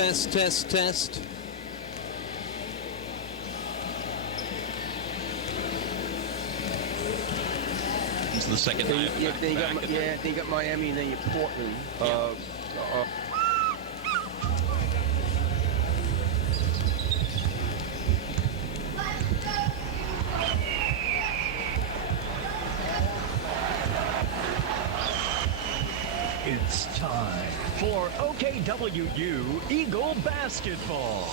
Test, test, test. It's the second night. Then you got Miami, and then you Portland. It's time for OKWU Eagle Basketball.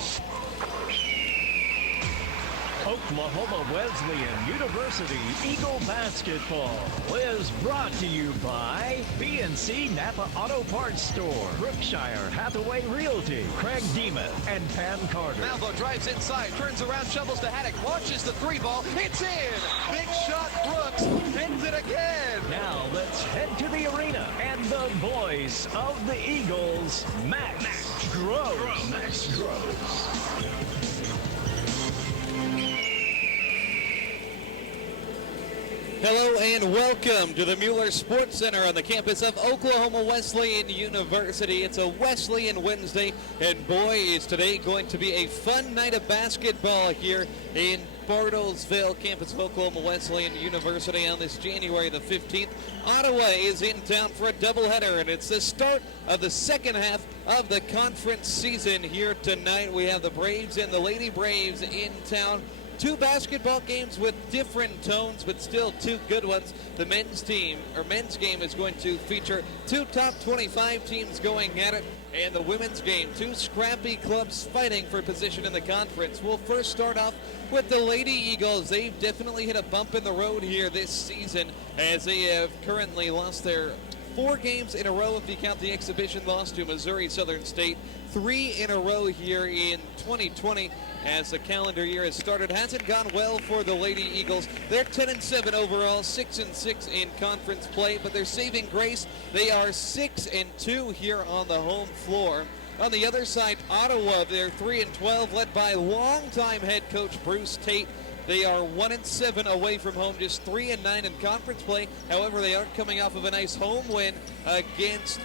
Oklahoma Wesleyan University Eagle Basketball is brought to you by BNC Napa Auto Parts Store, Brookshire Hathaway Realty, Craig Demuth, and Pam Carter. Malvo drives inside, turns around, shovels to Haddock, launches the three ball, it's in! Big shot, Brooks, pins it again! Now let's head to the arena and the voice of the Eagles, Max Groves. Max Groves. Hello and welcome to the Mueller Sports Center on the campus of Oklahoma Wesleyan University. It's a Wesleyan Wednesday, and boy, is today going to be a fun night of basketball here in Bartlesville, campus of Oklahoma Wesleyan University on this January the 15th. Ottawa is in town for a doubleheader, and it's the start of the second half of the conference season here tonight. We have the Braves and the Lady Braves in town. Two basketball games with different tones, but still two good ones. The men's game is going to feature two top 25 teams going at it, and the women's game, two scrappy clubs fighting for position in the conference. We'll first start off with the Lady Eagles. They've definitely hit a bump in the road here this season, as they have currently lost their 4 games in a row if you count the exhibition loss to Missouri Southern State. 3 in a row here in 2020 as the calendar year has started. Hasn't gone well for the Lady Eagles. They're 10-7 overall, 6-6 in conference play, but they're saving grace. They are 6-2 here on the home floor. On the other side, Ottawa, they're 3-12, led by longtime head coach Bruce Tate. They are 1-7 away from home, just 3-9 in conference play. However, they aren't coming off of a nice home win against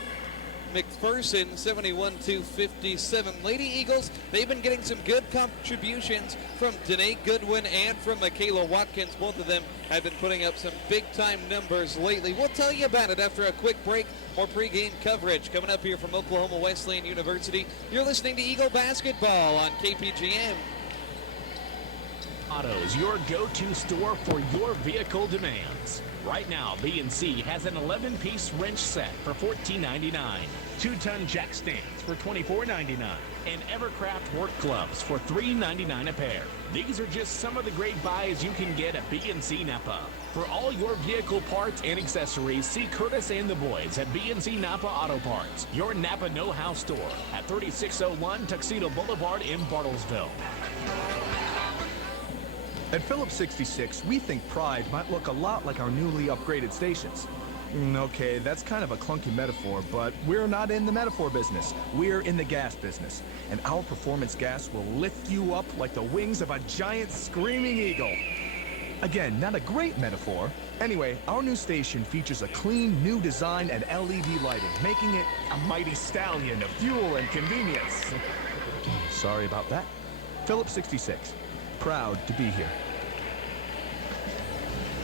McPherson, 71-57. Lady Eagles, they've been getting some good contributions from Danae Goodwin and from Michaela Watkins. Both of them have been putting up some big-time numbers lately. We'll tell you about it after a quick break. More pregame coverage coming up here from Oklahoma Wesleyan University. You're listening to Eagle Basketball on KPGM. Autos, your go-to store for your vehicle demands. Right now, B&C has an 11-piece wrench set for $14.99, 2-ton jack stands for $24.99, and Evercraft work gloves for $3.99 a pair. These are just some of the great buys you can get at B&C Napa. For all your vehicle parts and accessories, see Curtis and the boys at B&C Napa Auto Parts, your Napa know-how store at 3601 Tuxedo Boulevard in Bartlesville. At Phillips 66, we think Pride might look a lot like our newly upgraded stations. Okay, that's kind of a clunky metaphor, but we're not in the metaphor business. We're in the gas business, and our performance gas will lift you up like the wings of a giant screaming eagle. Again, not a great metaphor. Anyway, our new station features a clean new design and LED lighting, making it a mighty stallion of fuel and convenience. Sorry about that. Phillips 66. Proud to be here.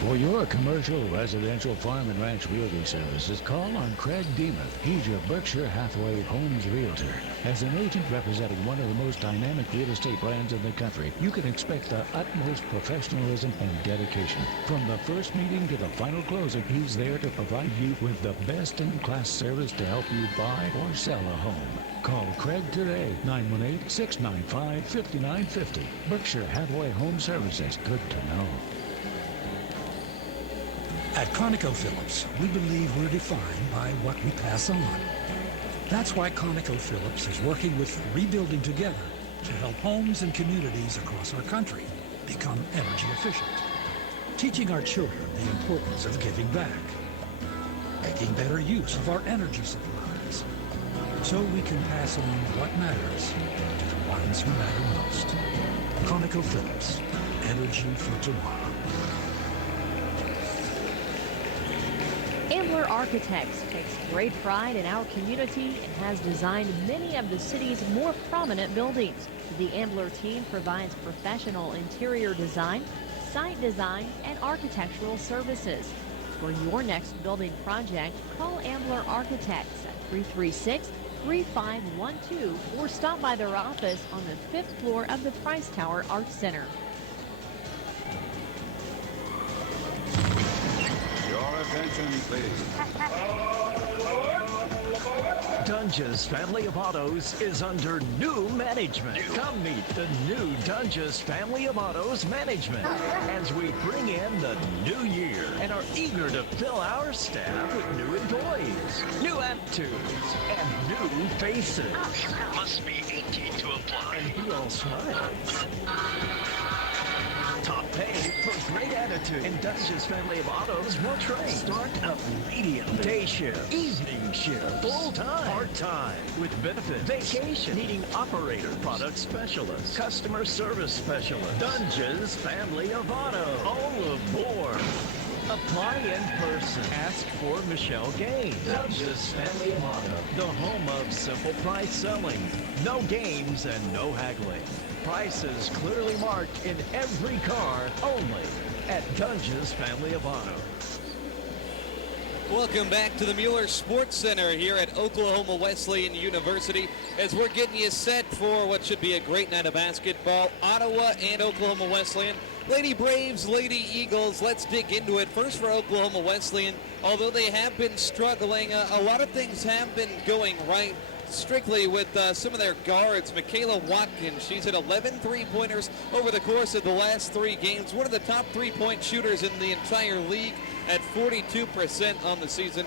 For your commercial, residential, farm, and ranch realty services, call on Craig Demuth. He's your Berkshire Hathaway Homes Realtor. As an agent representing one of the most dynamic real estate brands in the country, you can expect the utmost professionalism and dedication. From the first meeting to the final closing, he's there to provide you with the best-in-class service to help you buy or sell a home. Call Craig today, 918-695-5950. Berkshire Hathaway Home Services. Good to know. At ConocoPhillips, we believe we're defined by what we pass on. That's why ConocoPhillips is working with Rebuilding Together to help homes and communities across our country become energy efficient, teaching our children the importance of giving back, making better use of our energy supplies, so we can pass on what matters to the ones who matter most. ConocoPhillips, energy for tomorrow. Ambler Architects takes great pride in our community and has designed many of the city's more prominent buildings. The Ambler team provides professional interior design, site design, and architectural services. For your next building project, call Ambler Architects at 336-3512 or stop by their office on the 5th floor of the Price Tower Arts Center. Your attention, please. Dunge's family of autos is under new management. Come meet the new Dunge's family of autos management as we bring in the new year and are eager to fill our staff with new employees, new attitudes, and new faces. Must be 18 to apply. And he all smiles. Top pay for great attitude. And Dunge's family of autos will train. Start up immediately. Day shift, evening shift, full-time, part-time, with benefit, vacation, needing operator, product specialist, customer service specialist. Dunge's family of autos. All aboard. Apply in person. Ask for Michelle Gaines. Dunge's family of auto. The home of simple price selling. No games and no haggling. Prices clearly marked in every car, only at Dunge's family of auto. Welcome back to the Mueller Sports Center here at Oklahoma Wesleyan University as we're getting you set for what should be a great night of basketball. Ottawa and Oklahoma Wesleyan. Lady Braves, Lady Eagles, let's dig into it. First for Oklahoma Wesleyan, although they have been struggling, a lot of things have been going right. Strictly with some of their guards. Michaela Watkins, she's hit 11 three-pointers over the course of the last 3 games. One of the top three-point shooters in the entire league at 42% on the season.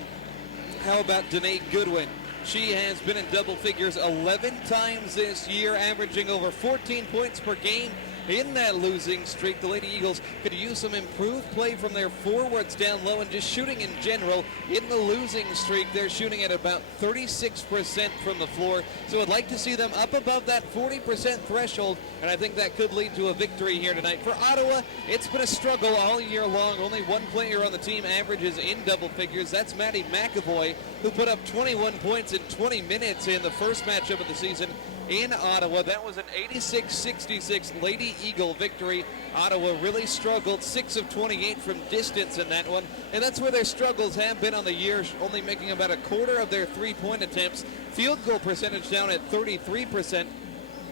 How about Danae Goodwin? She has been in double figures 11 times this year, averaging over 14 points per game. In that losing streak, the Lady Eagles could use some improved play from their forwards down low and just shooting in general. In the losing streak, they're shooting at about 36% from the floor. So I'd like to see them up above that 40% threshold, and I think that could lead to a victory here tonight. For Ottawa, it's been a struggle all year long. Only one player on the team averages in double figures. That's Maddie McAvoy, who put up 21 points in 20 minutes in the first matchup of the season in Ottawa. That was an 86-66 Lady Eagle victory. Ottawa really struggled, 6 of 28 from distance in that one, and that's where their struggles have been on the year, only making about a quarter of their three-point attempts. Field goal percentage down at 33%,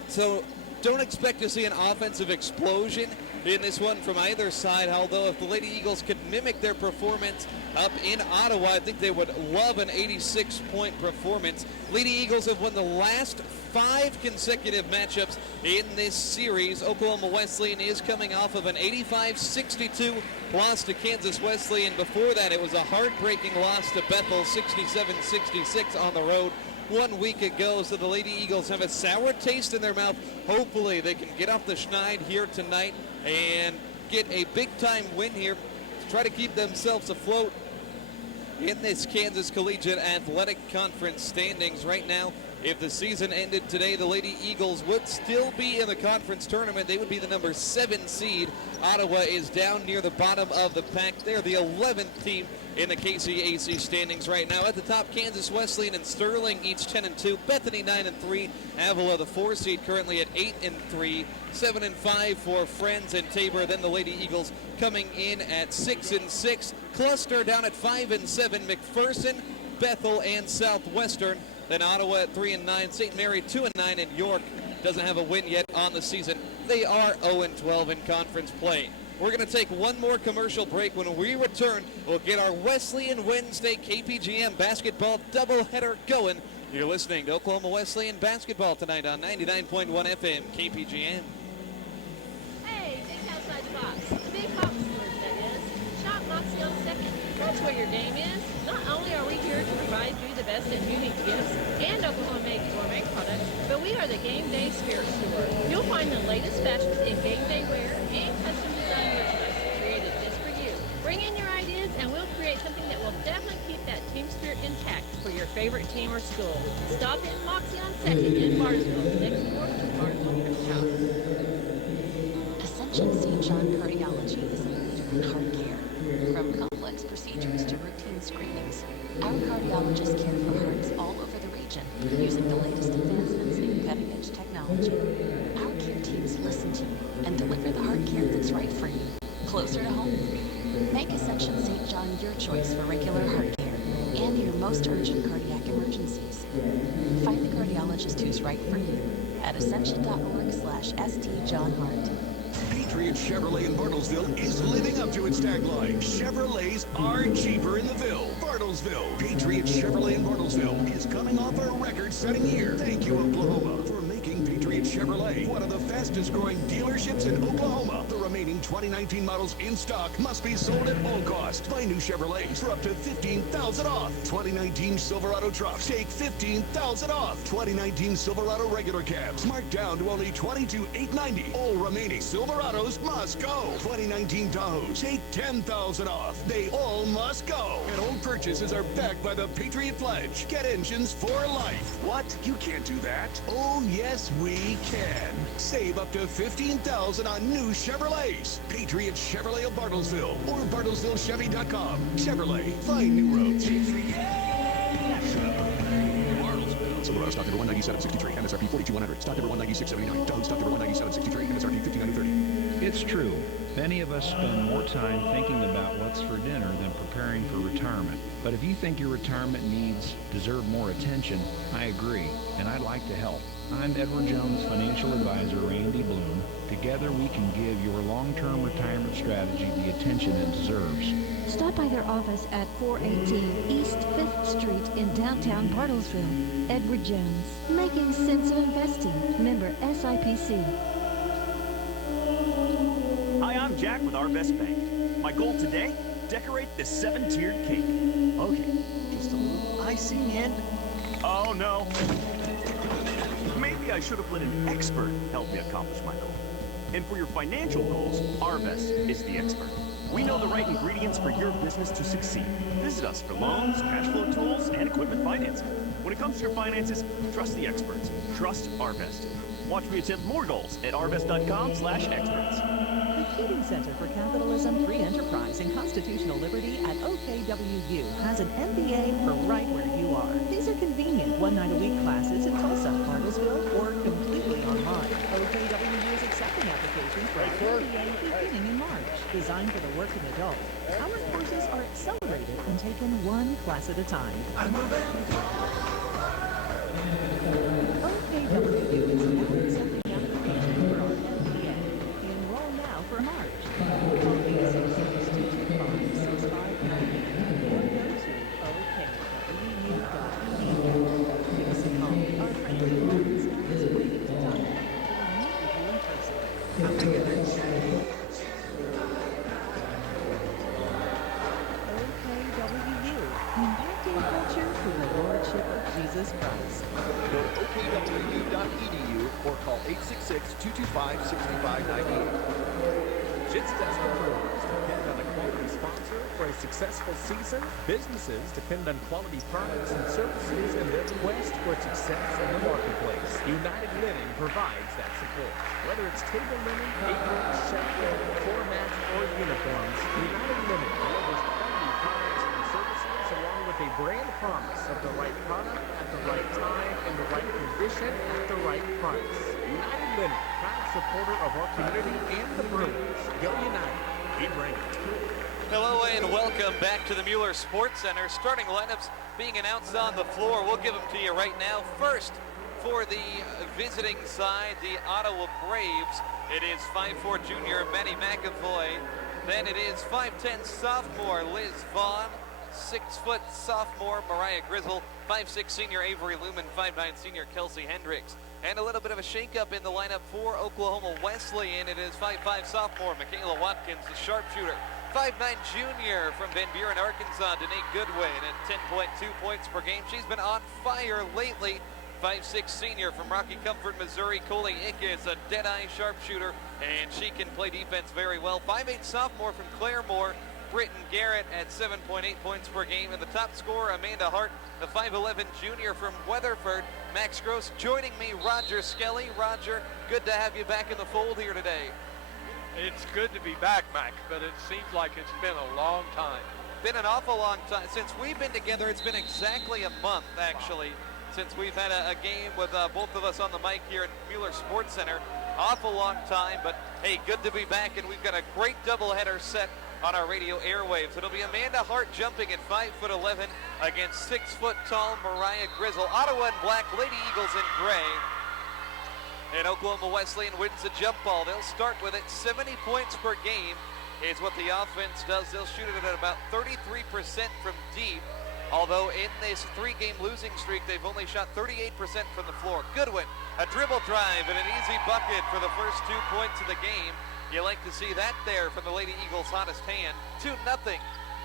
so don't expect to see an offensive explosion in this one from either side, although if the Lady Eagles could mimic their performance up in Ottawa, I think they would love an 86-point performance. Lady Eagles have won the last 5 consecutive matchups in this series. Oklahoma Wesleyan is coming off of an 85-62 loss to Kansas Wesleyan. Before that, it was a heartbreaking loss to Bethel, 67-66 on the road 1 week ago. So the Lady Eagles have a sour taste in their mouth. Hopefully they can get off the schneid here tonight and get a big-time win here to try to keep themselves afloat in this Kansas Collegiate Athletic Conference standings. Right now, if the season ended today, the Lady Eagles would still be in the conference tournament. They would be the number 7 seed. Ottawa is down near the bottom of the pack. They're the 11th team in the KCAC standings right now. At the top, Kansas Wesleyan and Sterling, each 10-2. Bethany 9-3. Avila, the 4 seed, currently at 8-3. 7-5 for Friends and Tabor. Then the Lady Eagles coming in at 6-6. Cluster down at 5-7. McPherson, Bethel, and Southwestern. Then Ottawa at 3-9, St. Mary 2-9, and York doesn't have a win yet on the season. They are 0-12 in conference play. We're going to take one more commercial break. When we return, we'll get our Wesleyan Wednesday KPGM basketball doubleheader going. You're listening to Oklahoma Wesleyan basketball tonight on 99.1 FM KPGM. Hey, think outside the box. The big box stores, that is. Shop Moxie on 2nd. That's where your game is. Not only are we here to provide you the best in unique gifts and Oklahoma-made gourmet products, but we are the Game Day Spirit Store. You'll find the latest fashions in game day wear and custom design merchandise created just for you. Bring in your ideas and we'll create something that will definitely keep that team spirit intact for your favorite team or school. Stop in Moxie on 2nd in Barnesville, next door to Barnesville Print House. Ascension St. John Cardiology is a leader in heart care. From complex complex procedures to routine screenings, our cardiologists care for hearts all over the region using the latest advancements in cutting-edge technology. Our care teams listen to you and deliver the heart care that's right for you, closer to home. Make Ascension St. John your choice for regular heart care and your most urgent cardiac emergencies. Find the cardiologist who's right for you at ascension.org/stjohnhart. Patriot Chevrolet in Bartlesville is living up to its tagline. Chevrolets are cheaper in the Ville. Bartlesville. Patriot Chevrolet in Bartlesville is coming off a record-setting year. Thank you, Oklahoma, for making Patriot Chevrolet one of the fastest-growing dealerships in Oklahoma. The remaining 2019 models in stock must be sold at all cost. Buy new Chevrolets for up to $15,000 off. 2019 Silverado trucks take $15,000 off. 2019 Silverado regular cabs marked down to only $22,890. All remaining Silverados must go. 2019 Tahoes take $10,000 off. They all must go. And all purchases are backed by the Patriot Pledge. Get engines for life. What? You can't do that. Oh, yes, we can. Save up to $15,000 on new Chevrolets. Patriot Chevrolet of Bartlesville or BartlesvilleChevy.com. Chevrolet. Find new roads. Silverado stock number 197.63, MSRP 42,100. Stock number 196.79. Tahoe stock number 197.63, MSRP 59.30. It's true. Many of us spend more time thinking about what's for dinner than preparing for retirement. But if you think your retirement needs deserve more attention, I agree, and I'd like to help. I'm Edward Jones financial advisor Randy Bloom. Together we can give your long-term retirement strategy the attention it deserves. Stop by their office at 418 East 5th Street in downtown Bartlesville. Edward Jones, making sense of investing. Member SIPC. Hi, I'm Jack with Our Best Bank. My goal today, decorate this 7-tiered cake. Okay, just a little icing and... oh no. Maybe I should have let an expert help me accomplish my goal. And for your financial goals, Arvest is the expert. We know the right ingredients for your business to succeed. Visit us for loans, cash flow tools, and equipment financing. When it comes to your finances, trust the experts. Trust Arvest. Watch me attempt more goals at arvest.com/experts. The Keating Center for Capitalism, Free Enterprise, and Constitutional Liberty at OKWU has an MBA for right where you are. These are convenient one-night-a-week classes in Tulsa, Bartlesville, or completely online. OKWU is accepting applications for an MBA beginning in March. Designed for the working adult, our courses are accelerated and taken one class at a time. OKWU is now accepting applications for our MBA. Enroll now for March. Call 866-225-6598 or go to OKWU.edu. Give us a call. Our friendly office staff is waiting to talk to you in person. Come together and shine. OKWU, impacting culture through the Lordship of Jesus Christ. Go to OKWU.edu or call 866-225-6598. Jits Desk Brewers depend on a quality sponsor for a successful season. Businesses depend on quality products and services in their quest for success in the marketplace. United Linen provides that support. Whether it's table linen, aprons, chef-linen, floor mats, or uniforms, United Linen delivers quality products and services along with a brand promise of the right product at the right time in the right condition at the right price. United Linen, proud supporter of our community and the Brewers. Go United. We bring it. Hello and welcome back to the Mueller Sports Center. Starting lineups being announced on the floor. We'll give them to you right now. First, for the visiting side, the Ottawa Braves, it is 5'4" junior Manny McAvoy. Then it is 5'10" sophomore Liz Vaughn, 6' sophomore Mariah Grizzle, 5'6" senior Avery Lumen, 5'9" senior Kelsey Hendricks. And a little bit of a shakeup in the lineup for Oklahoma Wesleyan. It is 5'5" sophomore Michaela Watkins, the sharpshooter. 5'9" junior from Van Buren, Arkansas, Danae Goodwin at 10.2 points per game. She's been on fire lately. 5'6" senior from Rocky Comfort, Missouri, Coley Ickes, a dead-eye sharpshooter, and she can play defense very well. 5'8" sophomore from Claremore, Britton Garrett at 7.8 points per game. And the top scorer, Amanda Hart, the 5'11" junior from Weatherford. Max Gross joining me, Roger Skelly. Roger, good to have you back in the fold here today. It's good to be back, Mac, but it seems like it's been a long time. been an awful long time. Since we've been together, it's been exactly a month, actually, since we've had a game with both of us on the mic here at Mueller Sports Center. Awful long time, but hey, good to be back, and we've got a great doubleheader set on our radio airwaves. It'll be Amanda Hart jumping at 5'11" against 6-foot-tall Mariah Grizzle. Ottawa in black, Lady Eagles in gray. And Oklahoma Wesleyan wins the jump ball. They'll start with it. 70 points per game is what the offense does. They'll shoot it at about 33% from deep. Although in this 3-game losing streak, they've only shot 38% from the floor. Goodwin, a dribble drive and an easy bucket for the first 2 points of the game. You like to see that there from the Lady Eagles' hottest hand. 2-0.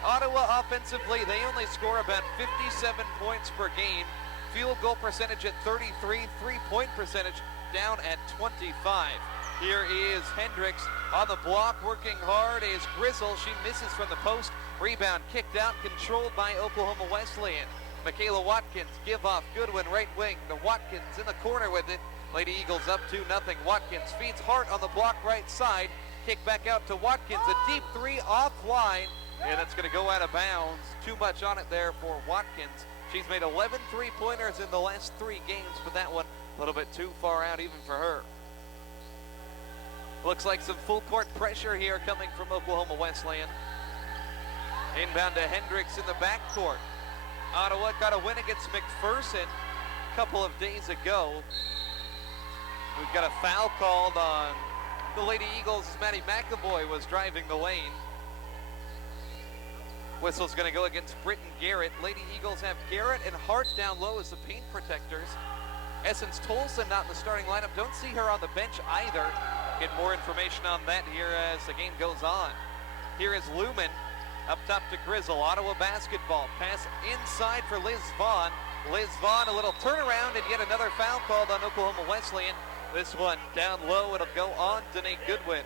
Ottawa offensively, they only score about 57 points per game. Field goal percentage at 33, three-point percentage down at 25. Here is Hendricks on the block, working hard is Grizzle. She misses from the post. Rebound kicked out, controlled by Oklahoma Wesleyan. Michaela Watkins, give off, Goodwin right wing to Watkins in the corner with it. Lady Eagles up 2-0. Watkins feeds Hart on the block right side. Kick back out to Watkins, a deep three offline, and that's going to go out of bounds. Too much on it there for Watkins. She's made 11 three-pointers in the last 3 games, but that one a little bit too far out even for her. Looks like some full court pressure here coming from Oklahoma Wesleyan. Inbound to Hendricks in the backcourt. Ottawa got a win against McPherson a couple of days ago. We've got a foul called on the Lady Eagles. Maddie McAvoy was driving the lane. Whistle's going to go against Britton Garrett. Lady Eagles have Garrett and Hart down low as the paint protectors. Essence Tolson not in the starting lineup. Don't see her on the bench either. Get more information on that here as the game goes on. Here is Lumen up top to Grizzle. Ottawa basketball. Pass inside for Liz Vaughn. Liz Vaughn, a little turnaround, and yet another foul called on Oklahoma Wesleyan. This one down low. It'll go on Danae Goodwin.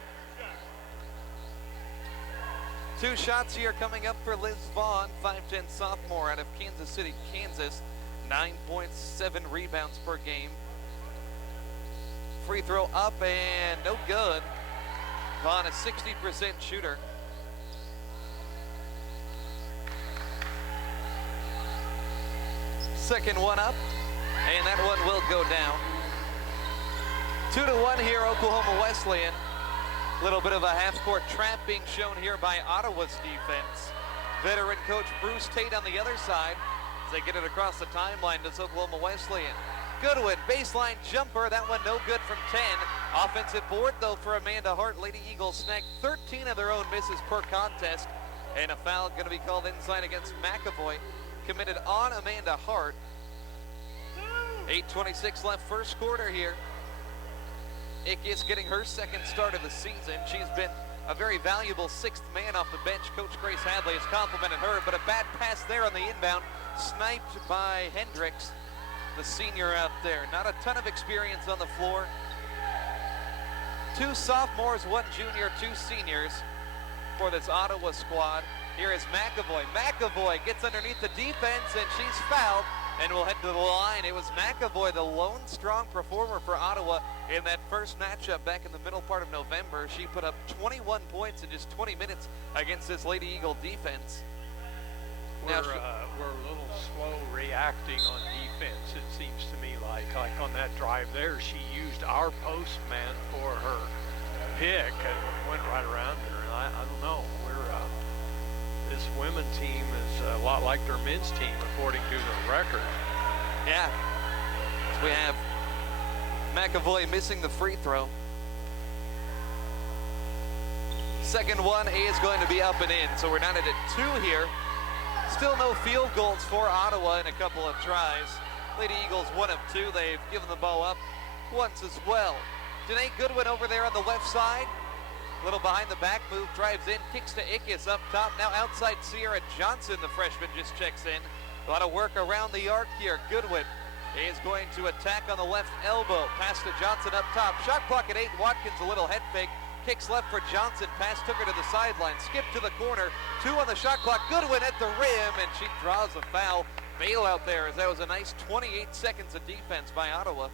2 shots here coming up for Liz Vaughn, 5'10" sophomore out of Kansas City, Kansas. 9.7 rebounds per game. Free throw up and no good. Vaughn a 60% shooter. Second one up, and that one will go down. 2-1 here, Oklahoma Wesleyan. A little bit of a half-court trap being shown here by Ottawa's defense. Veteran coach Bruce Tate on the other side. They get it across the timeline to Oklahoma Wesleyan. Goodwin, baseline jumper. That one no good from 10. Offensive board, though, for Amanda Hart. Lady Eagles snagged 13 of their own misses per contest. And a foul going to be called inside against McAvoy. Committed on Amanda Hart. 8:26 left first quarter here. Ickes getting her second start of the season. She's been a very valuable 6th man off the bench. Coach Grace Hadley has complimented her, but a bad pass there on the inbound. Sniped by Hendricks, the senior out there. Not a ton of experience on the floor. 2 sophomores, 1 junior, 2 seniors for this Ottawa squad. Here is McAvoy. McAvoy gets underneath the defense, and she's fouled and will head to the line. It was McAvoy, the lone strong performer for Ottawa in that first matchup back in the middle part of November. She put up 21 points in just 20 minutes against this Lady Eagle defense. We're a little slow reacting on defense, it seems to me like on that drive there, she used our post man for her pick and went right around her. And I don't know, this women's team is a lot like their men's team according to the record. Yeah, we have McAvoy missing the free throw. Second one is going to be up and in, so we're down at 2 here. Still no field goals for Ottawa in a couple of tries. Lady Eagles 1 of 2. They've given the ball up once as well. Danae Goodwin over there on the left side. A little behind the back move, drives in, kicks to Ickes up top. Now outside Sierra Johnson, the freshman, just checks in. A lot of work around the arc here. Goodwin is going to attack on the left elbow. Pass to Johnson up top. Shot clock at 8. Watkins a little head fake. Kicks left for Johnson. Pass took her to the sideline. Skip to the corner. 2 on the shot clock. Goodwin at the rim, and she draws a foul. Bailout there, as that was a nice 28 seconds of defense by Ottawa.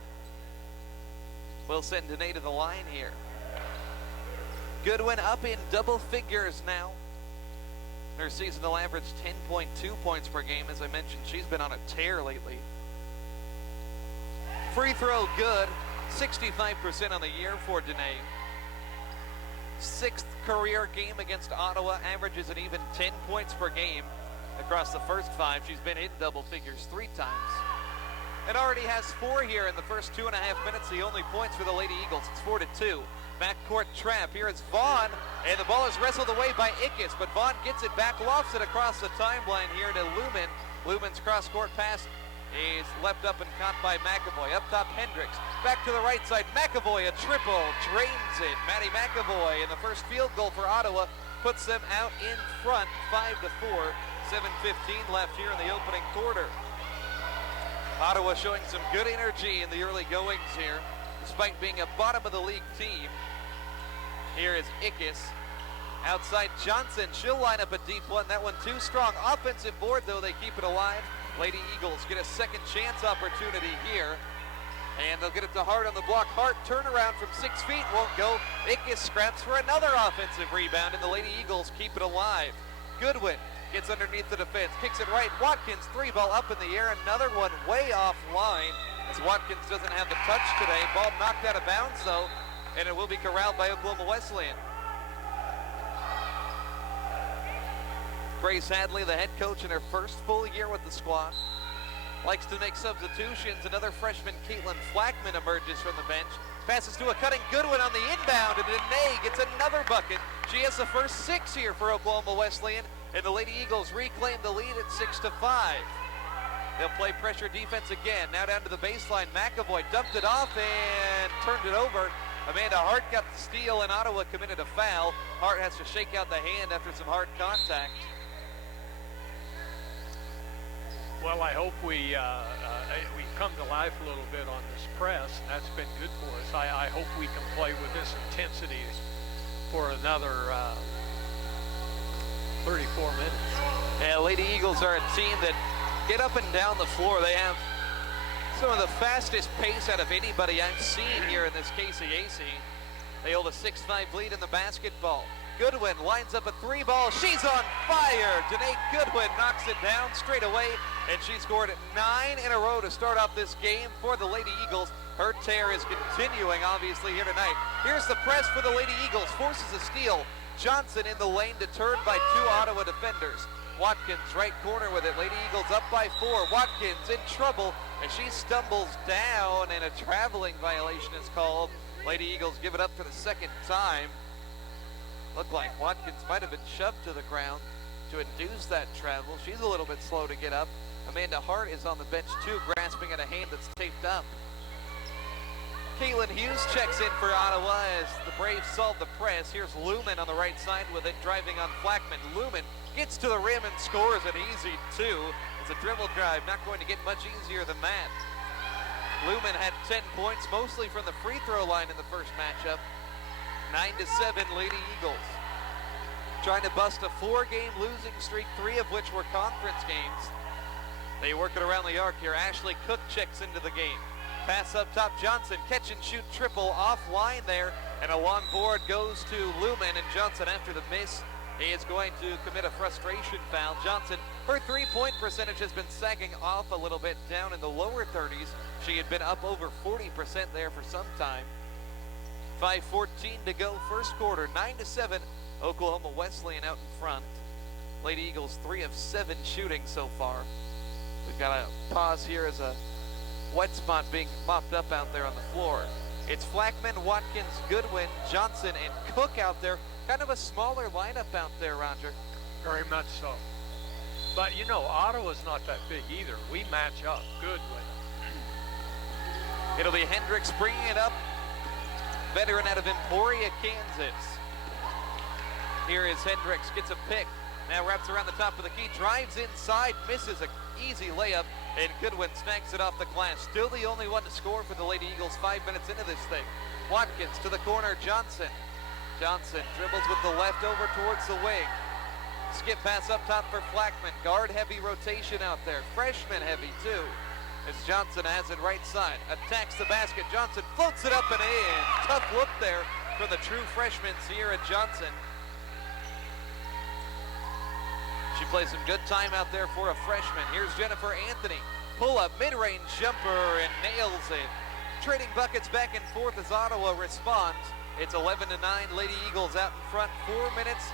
We'll send Danae to the line here. Goodwin up in double figures now. In her season, they'll average 10.2 points per game. As I mentioned, she's been on a tear lately. Free throw good, 65% on the year for Danae. 6th career game against Ottawa, averages an even 10 points per game across the first 5. She's been in double figures 3 times. And already has 4 here in the first 2.5 minutes. The only points for the Lady Eagles. It's 4-2. Backcourt trap. Here is Vaughn, and the ball is wrestled away by Ickes, but Vaughn gets it back, lofts it across the timeline here to Lumen. Lumen's cross-court pass is leapt up and caught by McAvoy. Up top, Hendricks. Back to the right side, McAvoy, a triple, drains it. Maddie McAvoy, and the first field goal for Ottawa puts them out in front, 5-4. 7:15 left here in the opening quarter. Ottawa showing some good energy in the early goings here, despite being a bottom-of-the-league team. Here is Ickes. Outside Johnson, she'll line up a deep one. That one too strong. Offensive board, though, they keep it alive. Lady Eagles get a second chance opportunity here. And they'll get it to Hart on the block. Hart, turnaround from 6 feet, won't go. Ickes scraps for another offensive rebound, and the Lady Eagles keep it alive. Goodwin gets underneath the defense, kicks it right. Watkins, 3-ball up in the air. Another one way offline, as Watkins doesn't have the touch today. Ball knocked out of bounds, though, and it will be corralled by Oklahoma Wesleyan. Grace Hadley, the head coach in her first full year with the squad, likes to make substitutions. Another freshman, Caitlin Flackman, emerges from the bench. Passes to a cutting Goodwin on the inbound, and Danae gets another bucket. She has the first 6 here for Oklahoma Wesleyan, and the Lady Eagles reclaim the lead at 6-5. They'll play pressure defense again. Now down to the baseline. McAvoy dumped it off and turned it over. Amanda Hart got the steal, and Ottawa committed a foul. Hart has to shake out the hand after some hard contact. Well, I hope we come to life a little bit on this press, and that's been good for us. I hope we can play with this intensity for another 34 minutes. Yeah, Lady Eagles are a team that get up and down the floor. They have some of the fastest pace out of anybody I've seen here in this KCAC. They hold a 6-5 lead in the basketball. Goodwin lines up a 3-ball. She's on fire. Danae Goodwin knocks it down straight away, and she scored 9 in a row to start off this game for the Lady Eagles. Her tear is continuing, obviously, here tonight. Here's the press for the Lady Eagles. Forces a steal. Johnson in the lane, deterred by 2 Ottawa defenders. Watkins right corner with it. Lady Eagles up by 4. Watkins in trouble, and she stumbles down, and a traveling violation is called. Lady Eagles give it up for the second time. Looked like Watkins might have been shoved to the ground to induce that travel. She's a little bit slow to get up. Amanda Hart is on the bench too, grasping at a hand that's taped up. Caitlin Hughes checks in for Ottawa as the Braves solve the press. Here's Lumen on the right side with it, driving on Flackman. Lumen gets to the rim and scores an easy 2. It's a dribble drive, not going to get much easier than that. Lumen had 10 points, mostly from the free throw line in the first matchup. 9-7 Lady Eagles. Trying to bust a 4-game losing streak, 3 of which were conference games. They work it around the arc here. Ashley Cook checks into the game. Pass up top, Johnson, catch and shoot triple offline there, and a long board goes to Lumen, and Johnson after the miss, he is going to commit a frustration foul. Johnson, her 3-point percentage has been sagging off a little bit, down in the lower 30s. She had been up over 40% there for some time. 5:14 to go, first quarter, 9-7. Oklahoma Wesleyan out in front. Lady Eagles 3 of 7 shooting so far. We've got a pause here as a wet spot being mopped up out there on the floor. It's Flackman, Watkins, Goodwin, Johnson, and Cook out there. Kind of a smaller lineup out there, Roger. Very much so. But, you know, Ottawa's not that big either. We match up good with it. It'll be Hendricks bringing it up. Veteran out of Emporia, Kansas. Here is Hendricks, gets a pick. Now wraps around the top of the key, drives inside, misses an easy layup, and Goodwin snags it off the glass. Still the only one to score for the Lady Eagles 5 minutes into this thing. Watkins to the corner, Johnson. Johnson dribbles with the left over towards the wing. Skip pass up top for Flackman. Guard heavy rotation out there. Freshman heavy too. As Johnson has it right side. Attacks the basket. Johnson floats it up and in. Tough look there from the true freshman, Sierra Johnson. She plays some good time out there for a freshman. Here's Jennifer Anthony. Pull-up, mid-range jumper, and nails it. Trading buckets back and forth as Ottawa responds. It's 11-9, Lady Eagles out in front, 4 minutes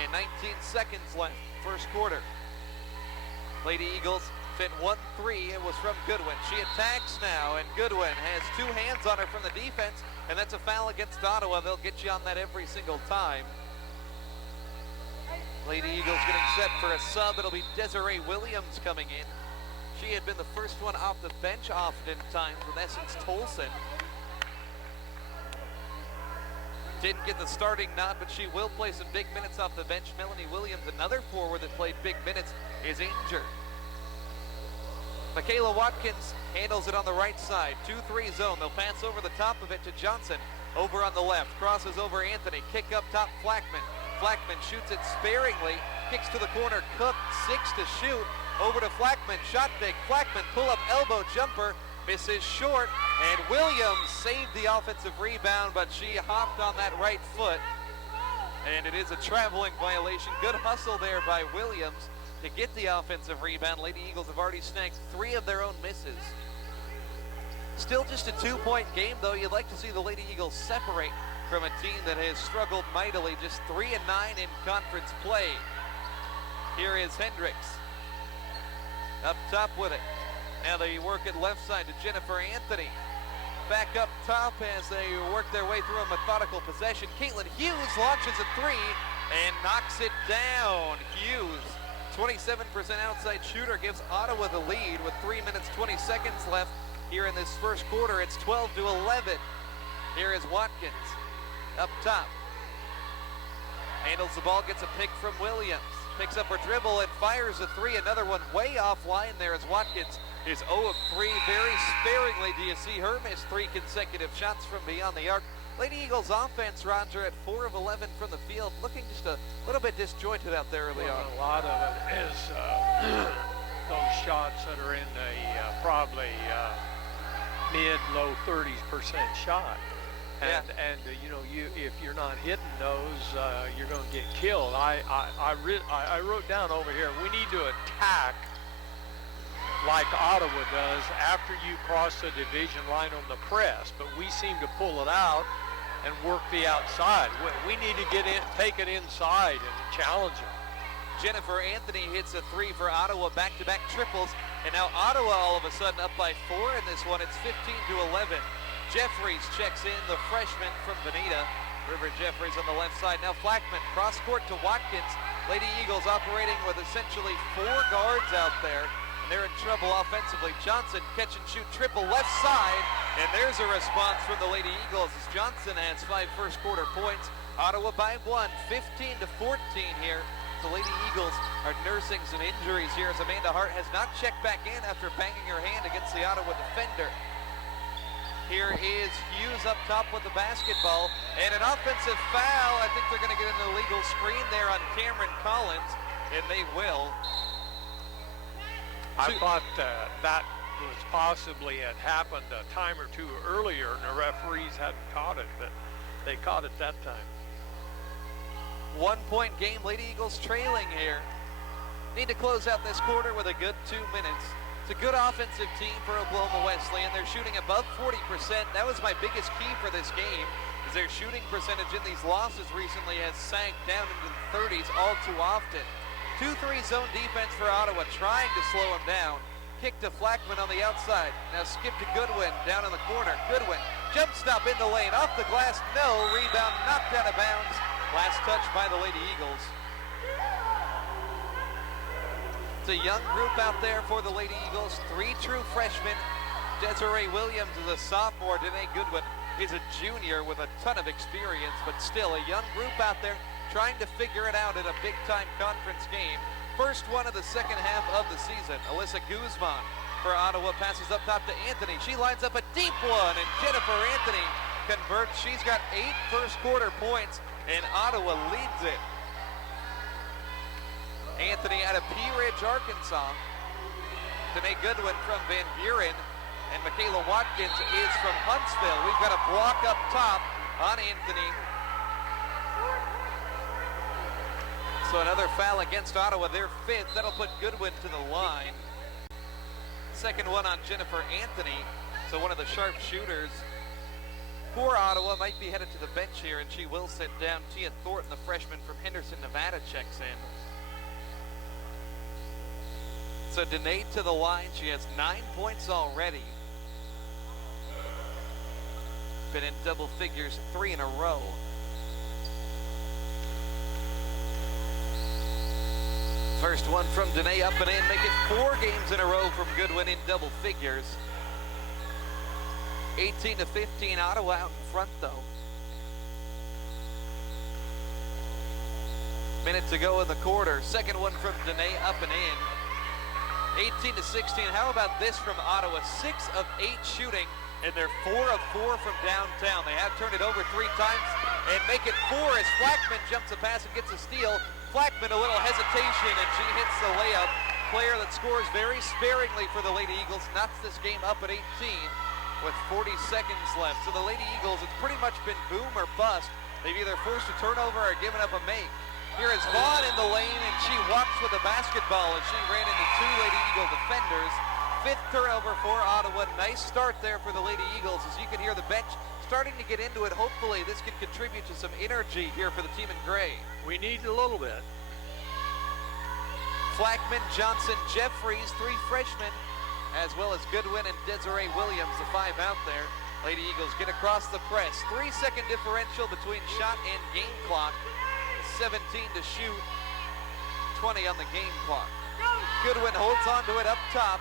and 19 seconds left, first quarter. Lady Eagles fit 1-3, it was from Goodwin. She attacks now, and Goodwin has 2 hands on her from the defense, and that's a foul against Ottawa. They'll get you on that every single time. Lady Eagles getting set for a sub. It'll be Desiree Williams coming in. She had been the first one off the bench oftentimes with Essence Tolson. Didn't get the starting nod, but she will play some big minutes off the bench. Melanie Williams, another forward that played big minutes, is injured. Michaela Watkins handles it on the right side. 2-3 zone. They'll pass over the top of it to Johnson. Over on the left. Crosses over Anthony. Kick up top, Flackman. Flackman shoots it sparingly. Kicks to the corner. Cook, 6 to shoot. Over to Flackman. Shot fake. Flackman pull up elbow jumper. Misses short. And Williams saved the offensive rebound, but she hopped on that right foot. And it is a traveling violation. Good hustle there by Williams to get the offensive rebound. Lady Eagles have already snagged 3 of their own misses. Still just a 2-point game, though. You'd like to see the Lady Eagles separate from a team that has struggled mightily, just 3-9 in conference play. Here is Hendricks. Up top with it. Now they work it left side to Jennifer Anthony. Back up top as they work their way through a methodical possession. Caitlin Hughes launches a 3 and knocks it down. Hughes, 27% outside shooter, gives Ottawa the lead with 3 minutes, 20 seconds left here in this first quarter. It's 12-11. Here is Watkins up top. Handles the ball, gets a pick from Williams. Picks up her dribble and fires a 3. Another one way offline there as Watkins is 0 of 3. Very sparingly do you see her miss 3 consecutive shots from beyond the arc. Lady Eagles offense, Roger, at 4 of 11 from the field, looking just a little bit disjointed out there early on. A lot of it is those shots that are in the probably mid-low 30% shot. And you know, if you're not hitting those, you're going to get killed. I wrote down over here, we need to attack like Ottawa does after you cross the division line on the press, but we seem to pull it out and work the outside. We need to get in, take it inside and challenge it. Jennifer Anthony hits a 3 for Ottawa, back-to-back triples, and now Ottawa all of a sudden up by 4 in this one. It's 15-11. Jeffries checks in, the freshman from Bonita. River Jeffries on the left side. Now Flackman, cross court to Watkins. Lady Eagles operating with essentially 4 guards out there, and they're in trouble offensively. Johnson, catch and shoot triple left side, and there's a response from the Lady Eagles as Johnson adds 5 first quarter points. Ottawa by 1, 15-14 here. The Lady Eagles are nursing some injuries here as Amanda Hart has not checked back in after banging her hand against the Ottawa defender. Here is Hughes up top with the basketball, and an offensive foul. I think they're going to get an illegal screen there on Cameron Collins, and they will. I thought that was possibly had happened a time or two earlier, and the referees hadn't caught it, but they caught it that time. 1-point game, Lady Eagles trailing here. Need to close out this quarter with a good 2 minutes. It's a good offensive team for Oklahoma Wesleyan. They're shooting above 40%. That was my biggest key for this game, is their shooting percentage in these losses recently has sank down into the 30s all too often. 2-3 zone defense for Ottawa, trying to slow them down. Kick to Flackman on the outside. Now skip to Goodwin, down in the corner. Goodwin, jump stop in the lane, off the glass, no. Rebound knocked out of bounds. Last touch by the Lady Eagles. It's a young group out there for the Lady Eagles. 3 true freshmen. Desiree Williams is a sophomore. Danae Goodwin is a junior with a ton of experience, but still a young group out there trying to figure it out in a big-time conference game. First one of the second half of the season. Alyssa Guzman for Ottawa passes up top to Anthony. She lines up a deep one, and Jennifer Anthony converts. She's got 8 first quarter points, and Ottawa leads it. Anthony out of Pea Ridge, Arkansas. Danae Goodwin from Van Buren, and Michaela Watkins is from Huntsville. We've got a block up top on Anthony. So another foul against Ottawa, their 5th. That'll put Goodwin to the line. Second one on Jennifer Anthony. So one of the sharp shooters for Ottawa might be headed to the bench here, and she will sit down. Tia Thornton, the freshman from Henderson, Nevada, checks in. So Danae to the line. She has 9 points already. Been in double figures 3 in a row. First one from Danae, up and in. Make it 4 games in a row from Goodwin in double figures. 18-15, Ottawa out in front though. Minute to go in the quarter. Second one from Danae, up and in. 18-16. How about this from Ottawa? 6 of 8 shooting, and they're 4 of 4 from downtown. They have turned it over 3 times and make it 4 as Flackman jumps a pass and gets a steal. Flackman a little hesitation, and she hits the layup. Player that scores very sparingly for the Lady Eagles knocks this game up at 18 with 40 seconds left. So the Lady Eagles, it's pretty much been boom or bust. They've either forced a turnover or given up a make. Here is Vaughn in the lane, and she walks with the basketball as she ran into 2 Lady Eagle defenders. 5th turnover for Ottawa. Nice start there for the Lady Eagles, as you can hear the bench starting to get into it. Hopefully this can contribute to some energy here for the team in gray. We need a little bit. Flackman, Johnson, Jeffries, 3 freshmen, as well as Goodwin and Desiree Williams, the 5 out there. Lady Eagles get across the press. 3-second differential between shot and game clock. 17 to shoot, 20 on the game clock. Goodwin holds on to it up top.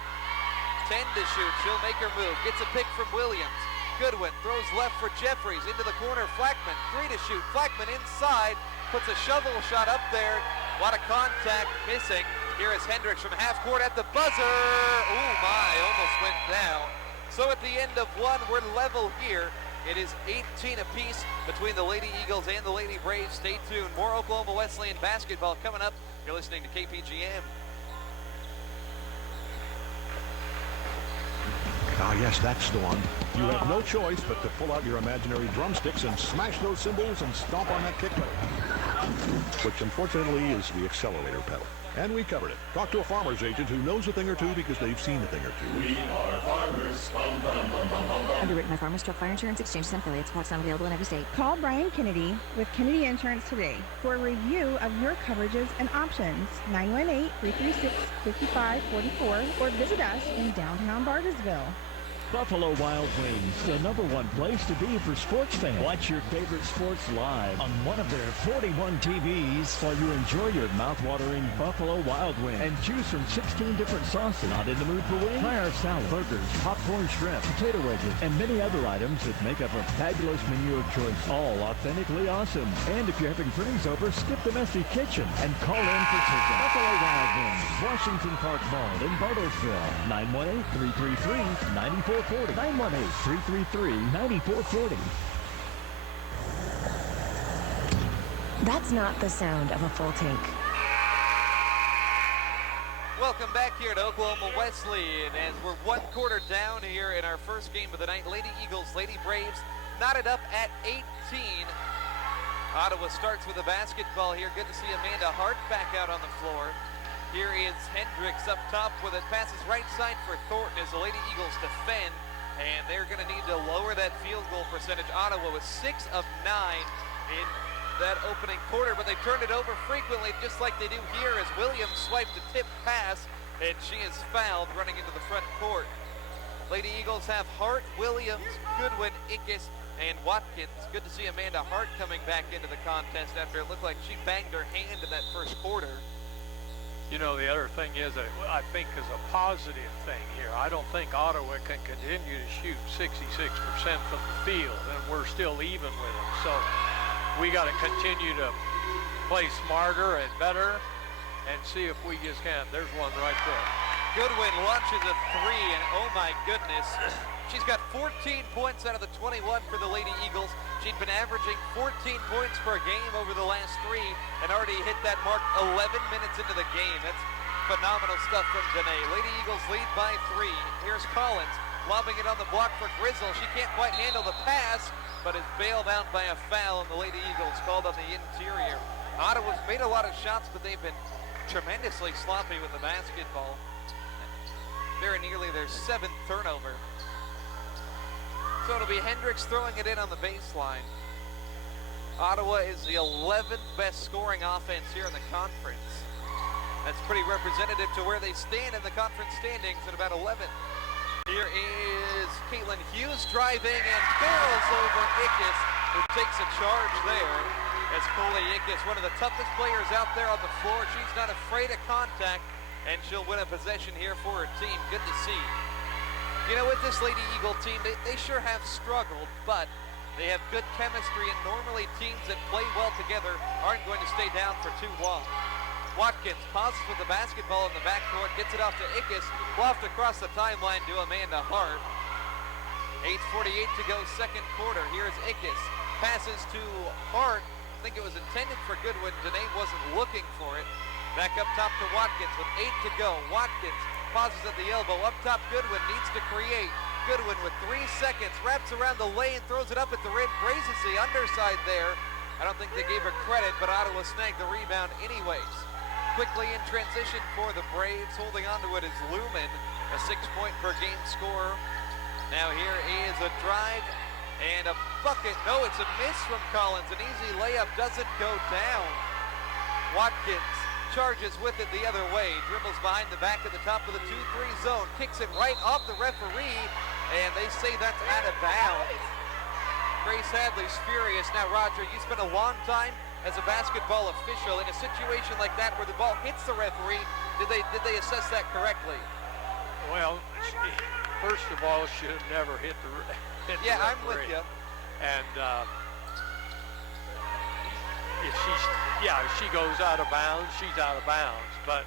10 to shoot, she'll make her move. Gets a pick from Williams. Goodwin throws left for Jeffries, into the corner, Flackman, 3 to shoot. Flackman inside, puts a shovel shot up there. A lot of contact, missing. Here is Hendricks from half court at the buzzer. Oh my, almost went down. So at the end of 1, we're level here. It is 18 apiece between the Lady Eagles and the Lady Braves. Stay tuned. More Oklahoma Wesleyan basketball coming up. You're listening to KPGM. Ah, yes, that's the one. You have no choice but to pull out your imaginary drumsticks and smash those cymbals and stomp on that kick pedal, which unfortunately is the accelerator pedal. And we covered it. Talk to a farmer's agent who knows a thing or two because they've seen a thing or two. We are farmers. Bum, bum, bum, bum, bum, bum. Underwritten by Farmers Truck Fire Insurance Exchanges and Affiliates. Products not available in every state. Call Brian Kennedy with Kennedy Insurance today for a review of your coverages and options. 918-336-5544 or visit us in downtown Bartlesville. Buffalo Wild Wings, the #1 place to be for sports fans. Watch your favorite sports live on one of their 41 TVs while you enjoy your mouth-watering Buffalo Wild Wings and choose from 16 different sauces. Not in the mood for wings? Try our salad, burgers, popcorn shrimp, potato wedges, and many other items that make up a fabulous menu of choice. All authentically awesome. And if you're having friends over, skip the messy kitchen and call in for tickets. Buffalo Wild Wings, Washington Park Mall in Bartlesville. 918-333-9440. 918-333-9440. That's not the sound of a full tank. Welcome back here to Oklahoma Wesleyan, as we're 1 quarter down here in our first game of the night. Lady Eagles, Lady Braves knotted up at 18. Ottawa starts with a basketball here. Good to see Amanda Hart back out on the floor. Here is Hendricks up top with it. Passes right side for Thornton as the Lady Eagles defend. And they're going to need to lower that field goal percentage. Ottawa was 6 of 9 in that opening quarter, but they turned it over frequently, just like they do here, as Williams swiped a tip pass, and she is fouled running into the front court. Lady Eagles have Hart, Williams, Goodwin, Ickes, and Watkins. Good to see Amanda Hart coming back into the contest after it looked like she banged her hand in that first quarter. You know, the other thing is that I think is a positive thing here. I don't think Ottawa can continue to shoot 66% from the field, and we're still even with them. So we got to continue to play smarter and better and see if we just can. There's one right there. Goodwin launches a 3, and oh my goodness. She's got 14 points out of the 21 for the Lady Eagles. She'd been averaging 14 points per game over the last 3 and already hit that mark 11 minutes into the game. That's phenomenal stuff from Danae. Lady Eagles lead by 3. Here's Collins lobbing it on the block for Grizzle. She can't quite handle the pass, but is bailed out by a foul, and the Lady Eagles called on the interior. Ottawa's made a lot of shots, but they've been tremendously sloppy with the basketball. Very nearly their 7th turnover. So it'll be Hendricks throwing it in on the baseline. Ottawa is the 11th best scoring offense here in the conference. That's pretty representative to where they stand in the conference standings at about 11th. Here is Caitlin Hughes driving and barrels over Ickes, who takes a charge there. As Coley Ickes, one of the toughest players out there on the floor. She's not afraid of contact, and she'll win a possession here for her team. Good to see. You know, with this Lady Eagle team, they sure have struggled, but they have good chemistry, and normally teams that play well together aren't going to stay down for too long. Watkins pauses with the basketball in the backcourt, gets it off to Ickes, lofted across the timeline to Amanda Hart. 8:48 to go, second quarter. Here's Ickes, passes to Hart. I think it was intended for Goodwin. Danae wasn't looking for it. Back up top to Watkins with 8 to go. Watkins pauses at the elbow. Up top, Goodwin needs to create. Goodwin with 3 seconds, wraps around the lane, throws it up at the rim, grazes the underside there. I don't think they gave her credit, but Ottawa snagged the rebound anyways. Quickly in transition for the Braves, holding on to it is Lumen, a 6-point per game scorer. Now here is a drive and a bucket. No, it's a miss from Collins. An easy layup doesn't go down. Watkins charges with it the other way, dribbles behind the back at the top of the 2-3 zone, kicks it right off the referee, and they say that's out of bounds. Grace Hadley's furious. Now, Roger, you spent a long time as a basketball official in a situation like that where the ball hits the referee. Did they assess that correctly? Well, first of all, should have never hit the referee. Yeah, I'm with you. And if she goes out of bounds, she's out of bounds. But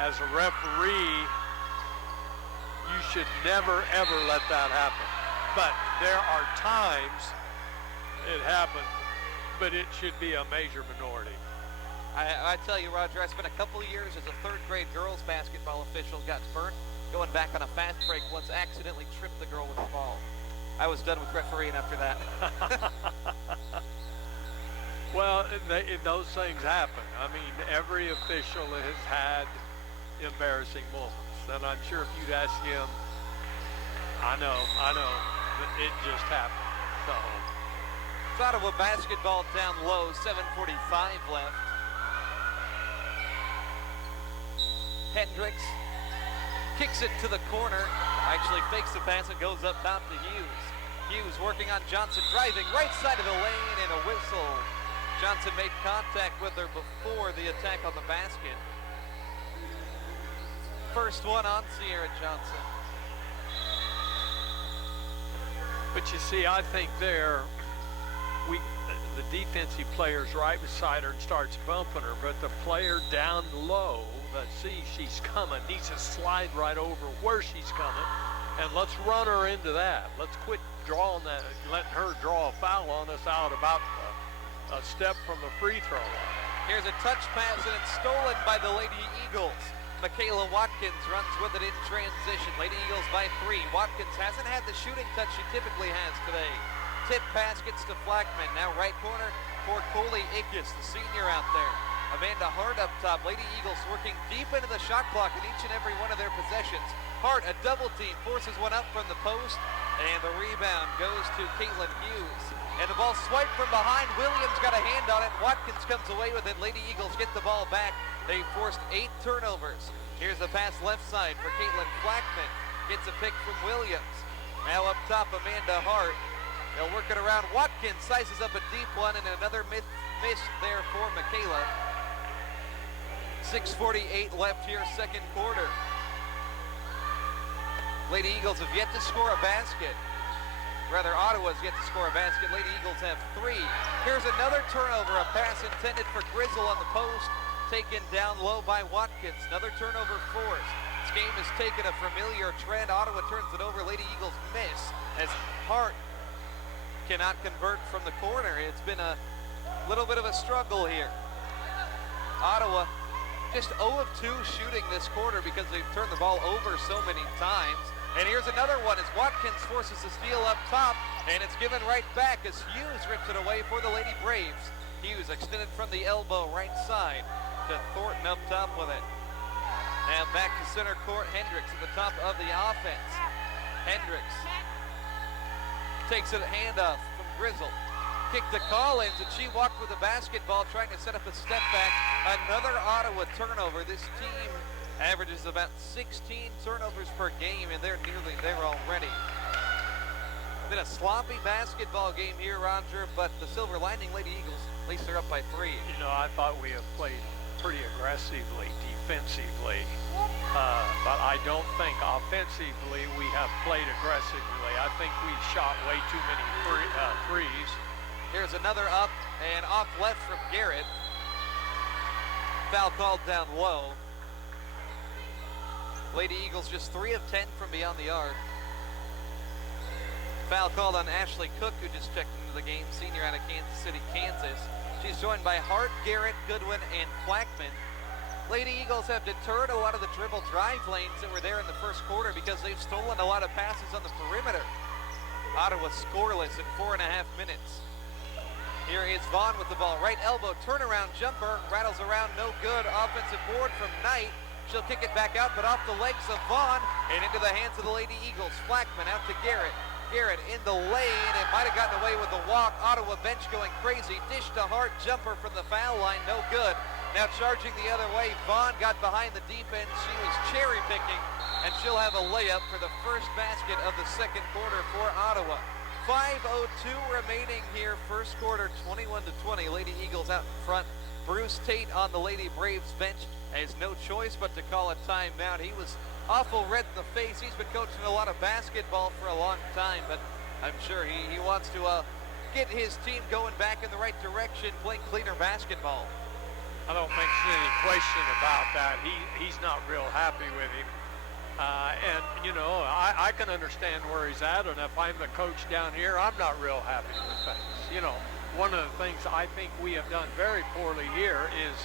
as a referee, you should never, ever let that happen. But there are times it happens, but it should be a major minority. I tell you, Roger, I spent a couple of years as a 3rd grade girls basketball official, got burnt going back on a fast break once, accidentally tripped the girl with the ball. I was done with refereeing after that. Well, those things happen. I mean, every official has had embarrassing moments. And I'm sure if you'd ask him, I know, it just happened. So. It's Ottawa basketball down low, 7:45 left. Hendricks kicks it to the corner, actually fakes the pass and goes up top to Hughes. Hughes working on Johnson, driving right side of the lane, and a whistle. Johnson made contact with her before the attack on the basket. First one on Sierra Johnson. But you see, I think the defensive player's right beside her and starts bumping her, but the player down low that sees she's coming needs to slide right over where she's coming, and let's run her into that. Let's quit drawing that, letting her draw a foul on us out about a step from the free throw line. Here's a touch pass, and it's stolen by the Lady Eagles. Michaela Watkins runs with it in transition. Lady Eagles by 3. Watkins hasn't had the shooting touch she typically has today. Tip pass gets to Flackman. Now right corner for Coley Ickes, the senior out there. Amanda Hart up top. Lady Eagles working deep into the shot clock in each and every one of their possessions. Hart, a double team, forces one up from the post, and the rebound goes to Caitlin Hughes. And the ball swiped from behind. Williams got a hand on it. Watkins comes away with it. Lady Eagles get the ball back. They forced 8 turnovers. Here's the pass left side for Caitlin Flackman. Gets a pick from Williams. Now up top, Amanda Hart. They'll work it around. Watkins sizes up a deep one, and another miss there for Michaela. 6:48 left here, second quarter. Lady Eagles have yet to score a basket. Rather, Ottawa's yet to score a basket. Lady Eagles have 3. Here's another turnover, a pass intended for Grizzle on the post, taken down low by Watkins. Another turnover forced. This game has taken a familiar trend. Ottawa turns it over. Lady Eagles miss as Hart cannot convert from the corner. It's been a little bit of a struggle here. Ottawa just 0 of 2 shooting this quarter because they've turned the ball over so many times. And here's another one as Watkins forces the steal up top, and it's given right back as Hughes rips it away for the Lady Braves. Hughes extended from the elbow right side to Thornton up top with it. Now back to center court, Hendricks at the top of the offense. Hendricks takes it handoff from Grizzle. Kick to Collins, and she walked with the basketball trying to set up a step back. Another Ottawa turnover. This team averages about 16 turnovers per game, and they're nearly there already. Been a sloppy basketball game here, Roger, but the Silver Lightning Lady Eagles, at least they're up by 3. You know, I thought we have played pretty aggressively defensively, but I don't think offensively we have played aggressively. I think we shot way too many threes. Here's another up and off left from Garrett. Foul called down low. Lady Eagles just 3 of 10 from beyond the arc. Foul called on Ashley Cook, who just checked into the game, senior out of Kansas City, Kansas. She's joined by Hart, Garrett, Goodwin, and Flackman. Lady Eagles have deterred a lot of the dribble drive lanes that were there in the first quarter because they've stolen a lot of passes on the perimeter. Ottawa scoreless in 4.5 minutes. Here is Vaughn with the ball. Right elbow, turnaround jumper, rattles around, no good. Offensive board from Knight. She'll kick it back out, but off the legs of Vaughn and into the hands of the Lady Eagles. Flackman out to Garrett. Garrett in the lane. It might have gotten away with the walk. Ottawa bench going crazy. Dish to Hart, jumper from the foul line, no good. Now charging the other way. Vaughn got behind the defense. She was cherry picking, and she'll have a layup for the first basket of the second quarter for Ottawa. 5:02 remaining here, first quarter, 21-20. Lady Eagles out in front. Bruce Tate on the Lady Braves bench has no choice but to call a timeout. He was awful red in the face. He's been coaching a lot of basketball for a long time, but I'm sure he wants to get his team going back in the right direction, playing cleaner basketball. I don't think there's any question about that. He's not real happy with him. And, you know, I can understand where he's at, and if I'm the coach down here, I'm not real happy with things. You know, one of the things I think we have done very poorly here is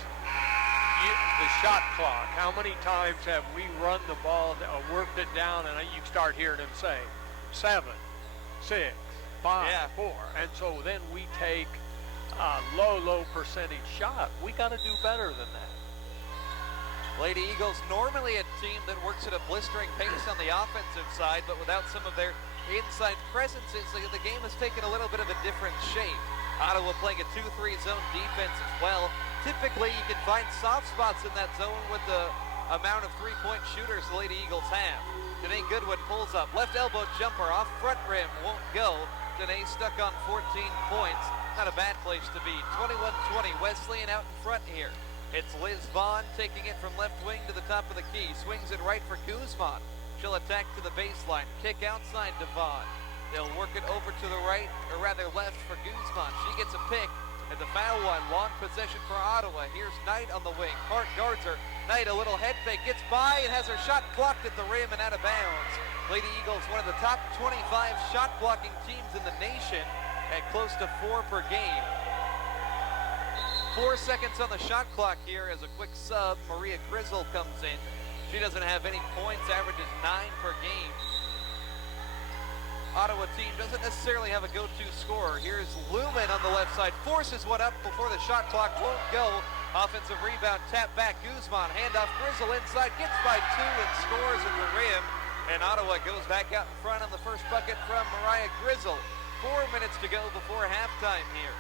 the shot clock. How many times have we run the ball, worked it down, and you start hearing him say 7, 6, 5, 4. And so then we take a low percentage shot. We got to do better than that. Lady Eagles normally a team that works at a blistering pace on the offensive side, but without some of their inside presences, the game has taken a little bit of a different shape. Ottawa playing a 2-3 zone defense as well. Typically, you can find soft spots in that zone with the amount of three-point shooters the Lady Eagles have. Danae Goodwin pulls up. Left elbow jumper off front rim. Won't go. Danae stuck on 14 points. Not a bad place to be. 21-20. Wesleyan out in front here. It's Liz Vaughn taking it from left wing to the top of the key. Swings it right for Guzman. She'll attack to the baseline. Kick outside to Vaughn. They'll work it over to the right, or rather left for Guzman. She gets a pick at the foul line. Long possession for Ottawa. Here's Knight on the wing. Hart guards her. Knight, a little head fake, gets by and has her shot blocked at the rim and out of bounds. Lady Eagles, one of the top 25 shot blocking teams in the nation at close to 4 per game. 4 seconds on the shot clock here as a quick sub. Maria Grizzle comes in. She doesn't have any points, averages 9 per game. Ottawa team doesn't necessarily have a go-to scorer. Here's Lumen on the left side, forces one up before the shot clock won't go. Offensive rebound, tap back, Guzman, handoff, Grizzle inside, gets by 2 and scores at the rim. And Ottawa goes back out in front on the first bucket from Mariah Grizzle. 4 minutes to go before halftime here.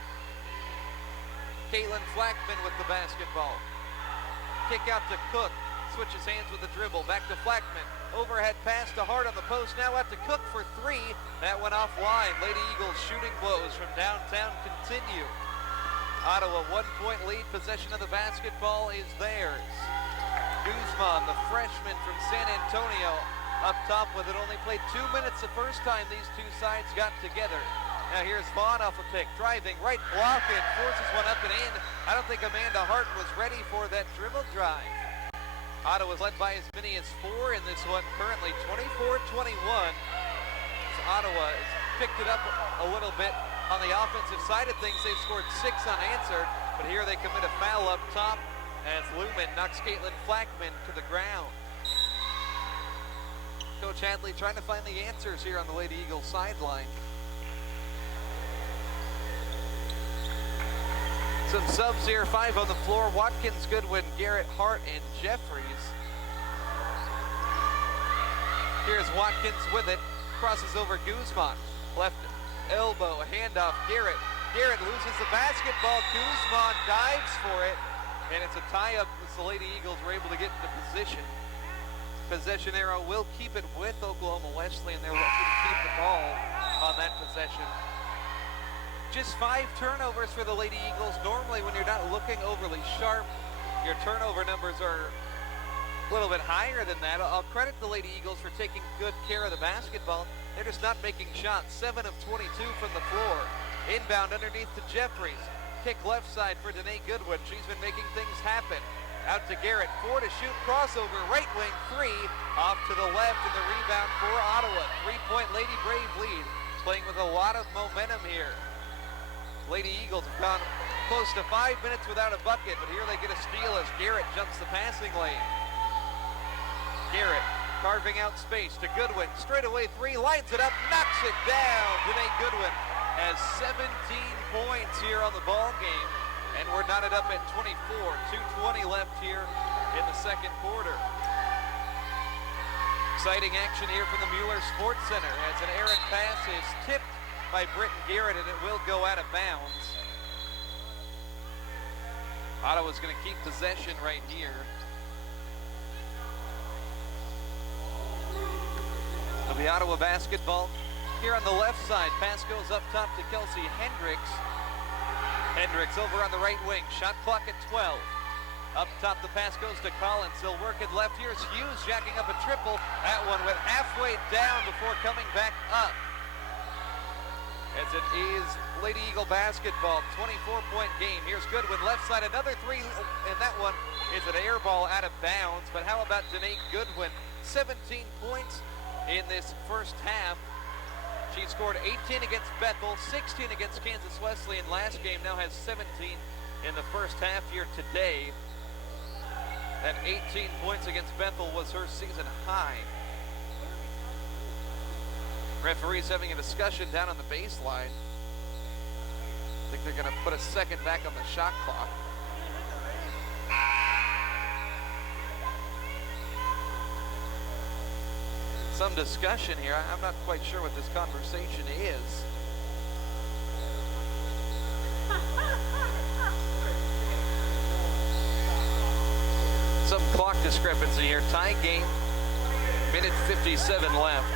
Caitlin Flackman with the basketball. Kick out to Cook. Switches hands with the dribble. Back to Flackman. Overhead pass to Hart on the post. Now out to Cook for 3. That went offline. Lady Eagles shooting blows from downtown continue. Ottawa 1-point lead. Possession of the basketball is theirs. Guzman, the freshman from San Antonio, up top with it. Only played 2 minutes the first time these two sides got together. Now here's Vaughn off a pick, driving, right block it, forces one up and in. I don't think Amanda Hart was ready for that dribble drive. Ottawa's led by as many as 4 in this one, currently 24-21. Ottawa has picked it up a little bit on the offensive side of things. They've scored 6 unanswered, but here they commit a foul up top as Lumen knocks Caitlin Flackman to the ground. Coach Hadley trying to find the answers here on the Lady Eagles sideline. Some subs here, 5 on the floor. Watkins, Goodwin, Garrett, Hart, and Jeffries. Here's Watkins with it. Crosses over Guzman. Left elbow, handoff, Garrett. Garrett loses the basketball. Guzman dives for it. And it's a tie-up as the Lady Eagles were able to get into position. Possession arrow will keep it with Oklahoma Wesleyan. They're lucky to keep the ball on that possession. Just 5 turnovers for the Lady Eagles. Normally when you're not looking overly sharp, your turnover numbers are a little bit higher than that. I'll credit the Lady Eagles for taking good care of the basketball. They're just not making shots. 7 of 22 from the floor. Inbound underneath to Jeffries. Kick left side for Danae Goodwin. She's been making things happen. Out to Garrett. 4 to shoot. Crossover. Right wing 3. Off to the left and the rebound for Ottawa. 3-point Lady Brave lead. Playing with a lot of momentum here. Lady Eagles have gone close to 5 minutes without a bucket, but here they get a steal as Garrett jumps the passing lane. Garrett carving out space to Goodwin. Straightaway 3. Lines it up. Knocks it down. Danae Goodwin has 17 points here on the ball game, and we're knotted up at 24. 2:20 left here in the second quarter. Exciting action here from the Mueller Sports Center as an errant pass is tipped by Britton Garrett, and it will go out of bounds. Ottawa's going to keep possession right here. It'll be Ottawa basketball. Here on the left side, pass goes up top to Kelsey Hendricks. Hendricks over on the right wing, shot clock at 12. Up top, the pass goes to Collins. He'll work it left. Here's Hughes jacking up a triple. That one went halfway down before coming back up. As it is Lady Eagle basketball, 24-point game. Here's Goodwin, left side, another 3, and that one is an air ball out of bounds. But how about Danae Goodwin? 17 points in this first half. She scored 18 against Bethel, 16 against Kansas Wesleyan last game, now has 17 in the first half here today. That 18 points against Bethel was her season high. Referees having a discussion down on the baseline. I think they're going to put a second back on the shot clock. Some discussion here. I'm not quite sure what this conversation is. Some clock discrepancy here. Tie game. Minute 57 left.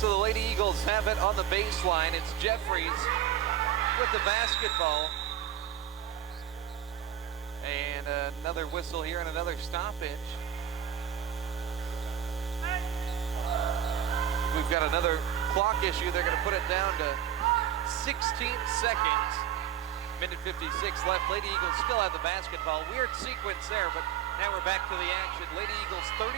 So the Lady Eagles have it on the baseline. It's Jeffries with the basketball. And another whistle here and another stoppage. We've got another clock issue. They're going to put it down to 16 seconds. Minute 56 left. Lady Eagles still have the basketball. Weird sequence there, but now we're back to the action. Lady Eagles 32%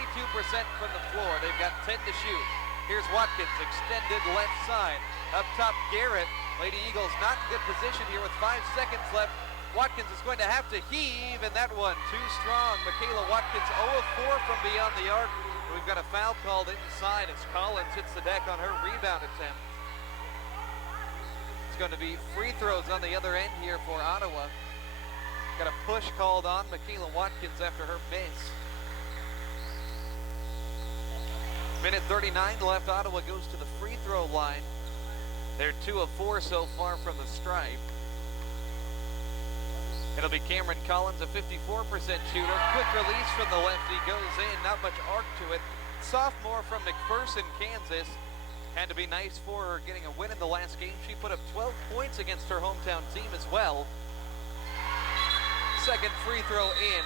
from the floor. They've got 10 to shoot. Here's Watkins, extended left side. Up top, Garrett. Lady Eagles not in good position here with 5 seconds left. Watkins is going to have to heave, and that one too strong. Michaela Watkins 0 of 4 from beyond the arc. We've got a foul called inside as Collins hits the deck on her rebound attempt. It's going to be free throws on the other end here for Ottawa. Got a push called on Michaela Watkins after her miss. Minute 39 left. Ottawa goes to the free throw line. They're 2 of 4 so far from the stripe. It'll be Cameron Collins, a 54% shooter. Quick release from the lefty, goes in, not much arc to it. Sophomore from McPherson, Kansas. Had to be nice for her getting a win in the last game. She put up 12 points against her hometown team as well. Second free throw in.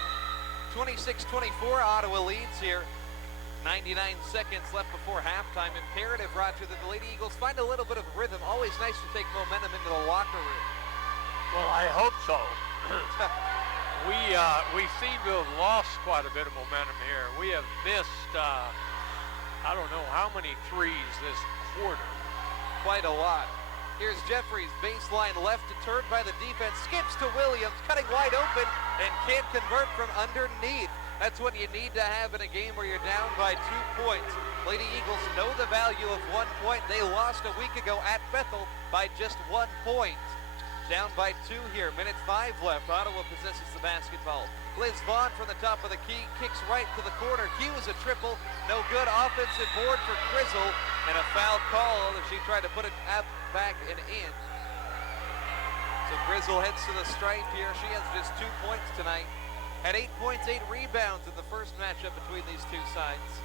26-24, Ottawa leads here. 99 seconds left before halftime. Imperative, Roger, that the Lady Eagles find a little bit of rhythm. Always nice to take momentum into the locker room. Well, I hope so. We seem to have lost quite a bit of momentum here. We have missed, I don't know how many threes this quarter. Quite a lot. Here's Jeffries, baseline left, deterred by the defense. Skips to Williams, cutting wide open, and can't convert from underneath. That's what you need to have in a game where you're down by 2 points. Lady Eagles know the value of 1 point. They lost a week ago at Bethel by just 1 point. Down by 2 here. Minute 5 left. Ottawa possesses the basketball. Liz Vaughn from the top of the key kicks right to the corner. Hughes a triple. No good. Offensive board for Grizzle. And a foul call as she tried to put it back and in. So Grizzle heads to the stripe here. She has just 2 points tonight. Had 8 points, 8 rebounds in the first matchup between these two sides.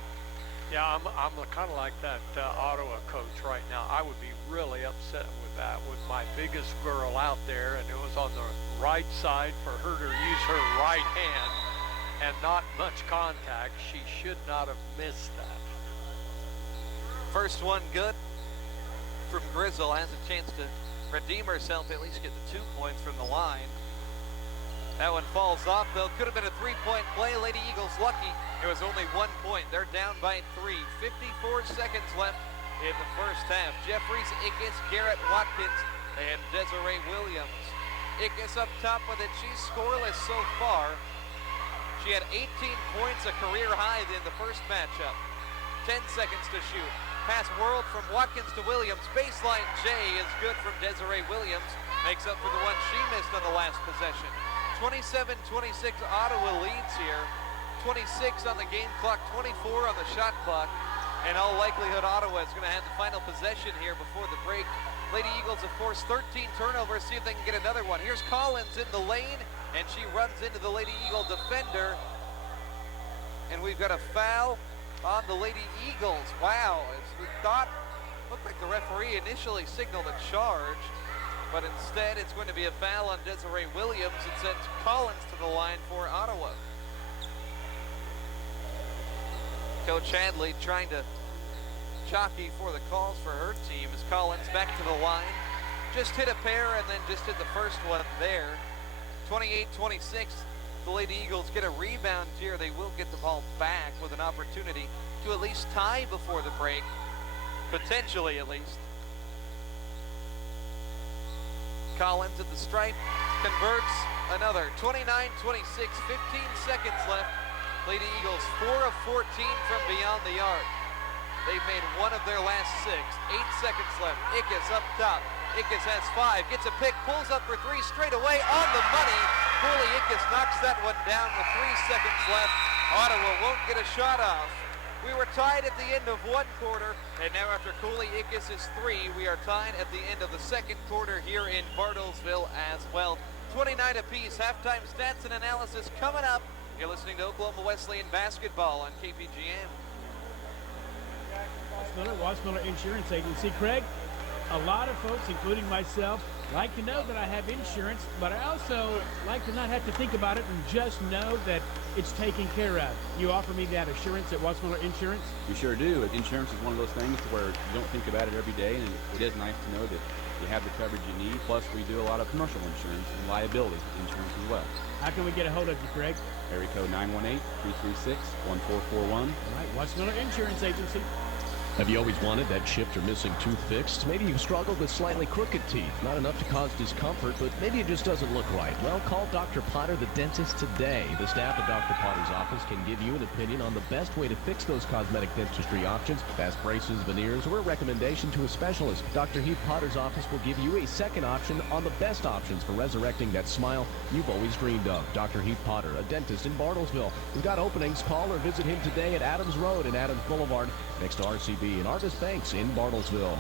Yeah, I'm kind of like that Ottawa coach right now. I would be really upset with that, with my biggest girl out there, and it was on the right side for her to use her right hand and not much contact. She should not have missed that. First one good from Grizzle. Has a chance to redeem herself, at least get the 2 points from the line. That one falls off, though. Could have been a 3-point play. Lady Eagles lucky. It was only 1 point. They're down by 3. 54 seconds left in the first half. Jeffries, Ickes, Garrett, Watkins, and Desiree Williams. Ickes up top with it. She's scoreless so far. She had 18 points, a career high in the first matchup. 10 seconds to shoot. Pass whirled from Watkins to Williams. Baseline J is good from Desiree Williams. Makes up for the one she missed on the last possession. 27-26, Ottawa leads here. 26 on the game clock, 24 on the shot clock. In all likelihood, Ottawa is going to have the final possession here before the break. Lady Eagles have forced 13 turnovers. See if they can get another one. Here's Collins in the lane, and she runs into the Lady Eagle defender. And we've got a foul on the Lady Eagles. Wow, as we thought, looked like the referee initially signaled a charge. But instead, it's going to be a foul on Desiree Williams and sends Collins to the line for Ottawa. Coach Hadley trying to jockey for the calls for her team as Collins back to the line. Just hit a pair and then just hit the first one there. 28-26, the Lady Eagles get a rebound here. They will get the ball back with an opportunity to at least tie before the break. Potentially, at least. Collins at the stripe, converts another. 29-26, 15 seconds left. Lady Eagles 4 of 14 from beyond the arc. They've made one of their last 6. 8 seconds left. Ickes up top. Ickes has 5, gets a pick, pulls up for 3 straight away on the money. Cooley Ickes knocks that one down with 3 seconds left. Ottawa won't get a shot off. We were tied at the end of 1 quarter, and now after Cooley Ickes' 3, we are tied at the end of the 2nd quarter here in Bartlesville as well. 29 apiece. Halftime stats and analysis coming up. You're listening to Oklahoma Wesleyan basketball on KPGM. Watts Miller Insurance Agency. Craig, a lot of folks, including myself, like to know that I have insurance, but I also like to not have to think about it and just know that it's taken care of. You offer me that assurance at Watts Miller Insurance? We sure do. Insurance is one of those things where you don't think about it every day, and it is nice to know that you have the coverage you need. Plus, we do a lot of commercial insurance and liability insurance as well. How can we get a hold of you, Craig? Area code 918-336-1441. All right, Watts Miller Insurance Agency. Have you always wanted that chipped or missing tooth fixed? Maybe you've struggled with slightly crooked teeth. Not enough to cause discomfort, but maybe it just doesn't look right. Well, call Dr. Potter, the dentist, today. The staff at Dr. Potter's office can give you an opinion on the best way to fix those cosmetic dentistry options, fast braces, veneers, or a recommendation to a specialist. Dr. Heath Potter's office will give you a second option on the best options for resurrecting that smile you've always dreamed of. Dr. Heath Potter, a dentist in Bartlesville. We've got openings. Call or visit him today at Adams Road and Adams Boulevard, next to RCB and Argus Banks in Bartlesville.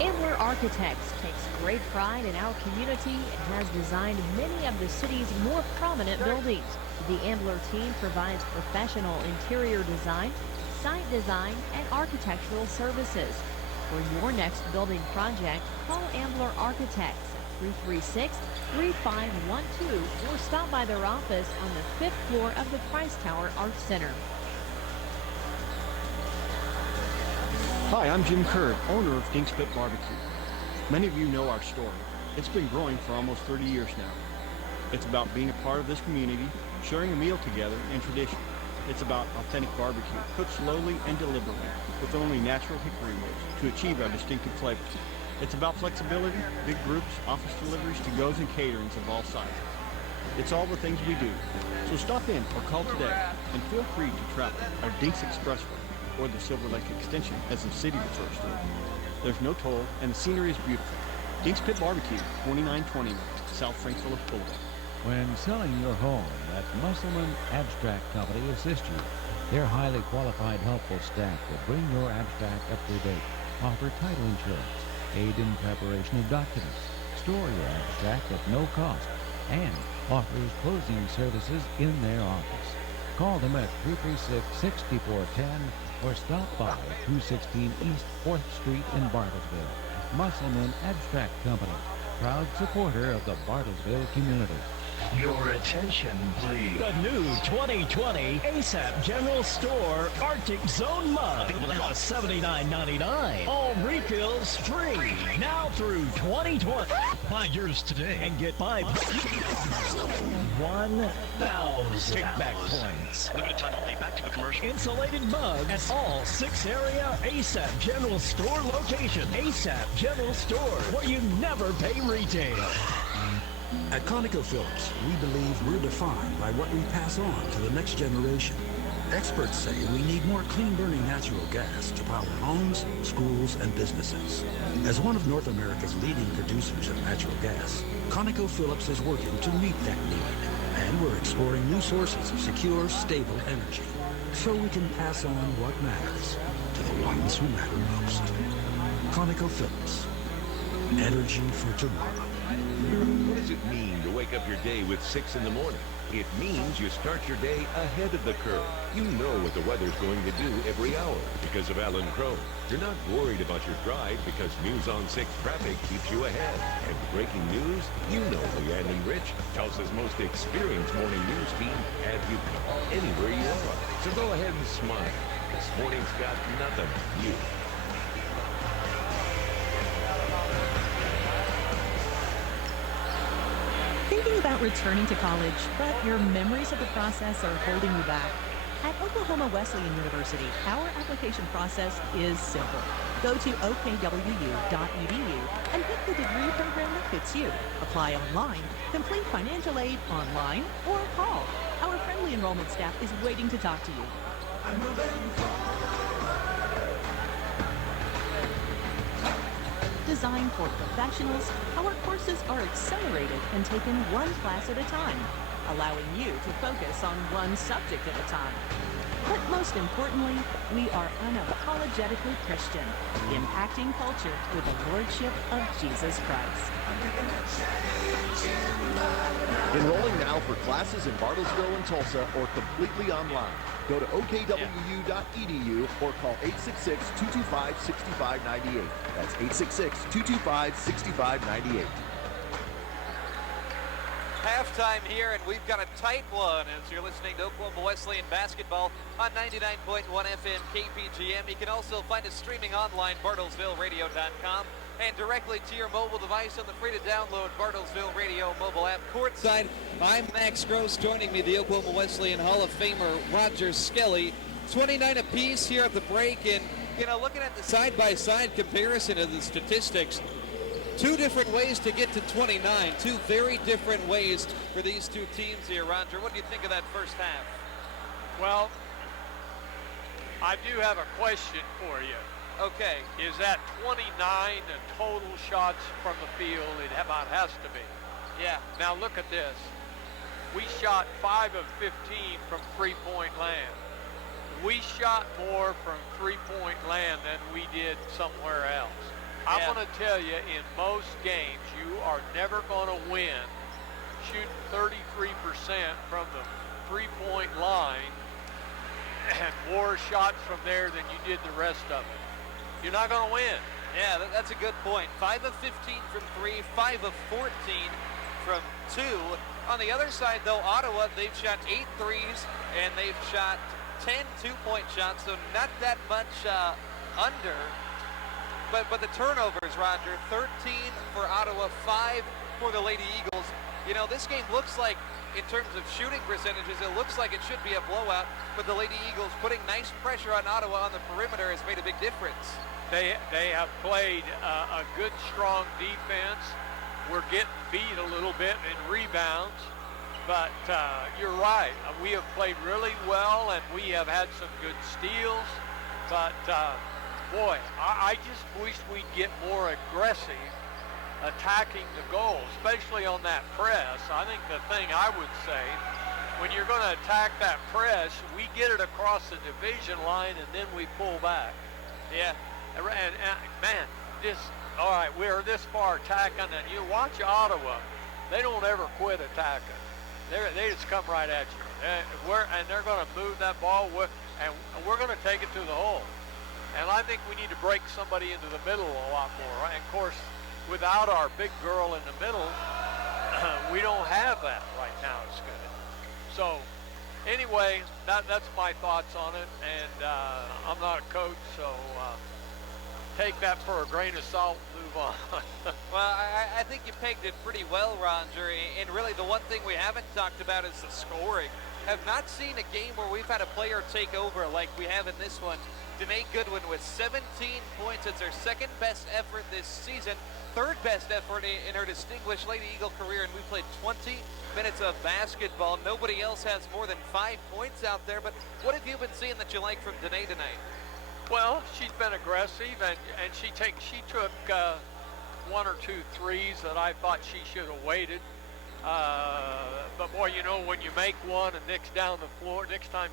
Ambler Architects takes great pride in our community and has designed many of the city's more prominent buildings. The Ambler team provides professional interior design, site design, and architectural services. For your next building project, call Ambler Architects at 336-3512 or stop by their office on the 5th floor of the Price Tower Arts Center. Hi, I'm Jim Kerr, owner of King's Pit Barbecue. Many of you know our story. It's been growing for almost 30 years now. It's about being a part of this community, sharing a meal together, and tradition. It's about authentic barbecue, cooked slowly and deliberately, with only natural hickory wood to achieve our distinctive flavors. It's about flexibility, big groups, office deliveries, to-goes, and caterings of all sizes. It's all the things we do. So stop in or call today and feel free to travel our Dinks Expressway or the Silver Lake Extension, as the city refers to it. There's no toll and the scenery is beautiful. Dinks Pit Barbecue, 2920 South Frank Phillips Boulevard. When selling your home, let Musselman Abstract Company assist you. Their highly qualified, helpful staff will bring your abstract up to date, offer title insurance, aid in preparation of documents, store your abstract at no cost, and offers closing services in their office. Call them at 336-6410 or stop by 216 East 4th Street in Bartlesville. Musselman Abstract Company, proud supporter of the Bartlesville community. Your attention, please. The new 2020 ASAP General Store Arctic Zone Mug. Costs $79.99. All refills free. Now through 2020. Buy yours today and get 1,000 kickback points. Limited time only. Back to the commercial. Insulated mug at all 6-area ASAP General Store locations. ASAP General Store, where you never pay retail. At ConocoPhillips, we believe we're defined by what we pass on to the next generation. Experts say we need more clean-burning natural gas to power homes, schools, and businesses. As one of North America's leading producers of natural gas, ConocoPhillips is working to meet that need. And we're exploring new sources of secure, stable energy, so we can pass on what matters to the ones who matter most. ConocoPhillips. Energy for tomorrow. What does it mean to wake up your day with 6 in the morning? It means you start your day ahead of the curve. You know what the weather's going to do every hour because of Alan Crow. You're not worried about your drive because News on 6 traffic keeps you ahead. And breaking news, you know Leanne and Rich, Tulsa's most experienced morning news team, have you covered anywhere you are. So go ahead and smile. This morning's got nothing on you. Thinking about returning to college, but your memories of the process are holding you back? At Oklahoma Wesleyan University, our application process is simple. Go to OKWU.edu and pick the degree program that fits you. Apply online, complete financial aid online, or call. Our friendly enrollment staff is waiting to talk to you. Designed for professionals, our courses are accelerated and taken one class at a time, allowing you to focus on one subject at a time. But most importantly, we are unapologetically Christian, impacting culture with the Lordship of Jesus Christ. Enrolling now for classes in Bartlesville and Tulsa or completely online. Go to OKWU.edu or call 866-225-6598. That's 866-225-6598. Halftime here, and we've got a tight one as you're listening to Oklahoma Wesleyan basketball on 99.1 FM KPGM. You can also find us streaming online, BartlesvilleRadio.com, and directly to your mobile device on the free-to-download Bartlesville Radio mobile app. Courtside, I'm Max Gross. Joining me, the Oklahoma Wesleyan Hall of Famer Roger Skelly. 29 apiece here at the break, and, you know, looking at the side-by-side comparison of the statistics, two different ways to get to 29, two very different ways for these two teams here. Roger, what do you think of that first half? Well, I do have a question for you. Okay. Is that 29 the total shots from the field? It about has to be. Yeah. Now look at this. We shot 5 of 15 from three-point land. We shot more from three-point land than we did somewhere else. I'm going to tell you, in most games, you are never going to win shooting 33% from the three-point line and more shots from there than you did the rest of it. You're not going to win. Yeah, that's a good point. 5 of 15 from 3, 5 of 14 from 2. On the other side, though, Ottawa, they've shot 8 threes, and they've shot 10 two-point shots, so not that much under. But the turnovers, Roger, 13 for Ottawa, 5 for the Lady Eagles. You know, this game looks like, in terms of shooting percentages, it looks like it should be a blowout, but the Lady Eagles putting nice pressure on Ottawa on the perimeter has made a big difference. They have played a good, strong defense. We're getting beat a little bit in rebounds. But you're right. We have played really well, and we have had some good steals. But, boy, I just wish we'd get more aggressive attacking the goal, especially on that press. I think the thing I would say, when you're going to attack that press, we get it across the division line, and then we pull back. Yeah. And man, all right, we're this far attacking, and you watch Ottawa. They don't ever quit attacking. They just come right at you. And they're going to move that ball, and we're going to take it to the hole. And I think we need to break somebody into the middle a lot more. Right? And of course, without our big girl in the middle, we don't have that right now as good. So anyway, that's my thoughts on it. And I'm not a coach, so take that for a grain of salt and move on. Well, I think you pegged it pretty well, Roger. And really the one thing we haven't talked about is the scoring. Have not seen a game where we've had a player take over like we have in this one. Danae Goodwin with 17 points. It's her second best effort this season, third best effort in her distinguished Lady Eagle career, and we played 20 minutes of basketball. Nobody else has more than 5 points out there, but what have you been seeing that you like from Danae tonight? Well, she's been aggressive, and she took one or two threes that I thought she should have waited. But boy, you know, when you make one and next time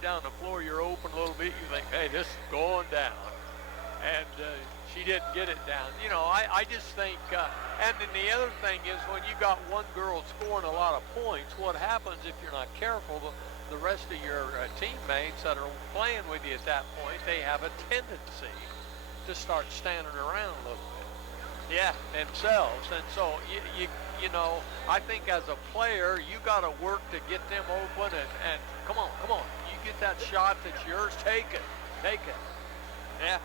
down the floor you're open a little bit, you think, hey, this is going down. And she didn't get it down. You know, I just think, and then the other thing is when you got one girl scoring a lot of points, what happens if you're not careful, the rest of your teammates that are playing with you at that point, they have a tendency to start standing around a little bit. Yeah. Themselves. And so, you know, I think as a player, you got to work to get them open and come on. You get that shot that's yours, take it. Yeah.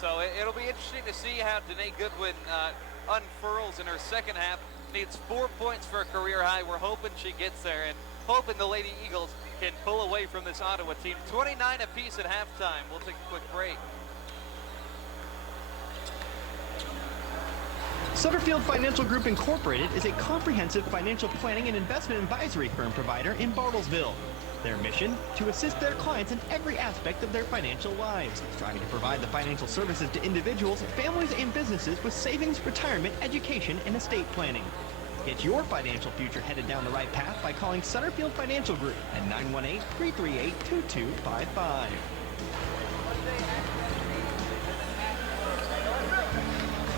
So it'll be interesting to see how Danae Goodwin unfurls in her second half. Needs 4 points for a career high. We're hoping she gets there and hoping the Lady Eagles can pull away from this Ottawa team. 29 apiece at halftime. We'll take a quick break. Sutterfield Financial Group Incorporated is a comprehensive financial planning and investment advisory firm provider in Bartlesville. Their mission, to assist their clients in every aspect of their financial lives, striving to provide the financial services to individuals, families, and businesses with savings, retirement, education, and estate planning. Get your financial future headed down the right path by calling Sutterfield Financial Group at 918-338-2255.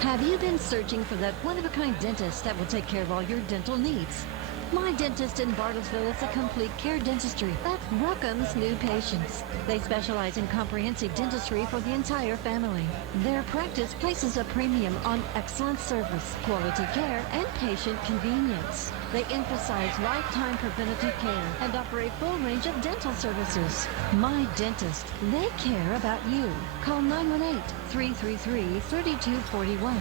Have you been searching for that one-of-a-kind dentist that will take care of all your dental needs? My Dentist in Bartlesville is a complete care dentistry that welcomes new patients. They specialize in comprehensive dentistry for the entire family. Their practice places a premium on excellent service, quality care, and patient convenience. They emphasize lifetime preventative care and offer a full range of dental services. My Dentist, they care about you. Call 918-333-3241.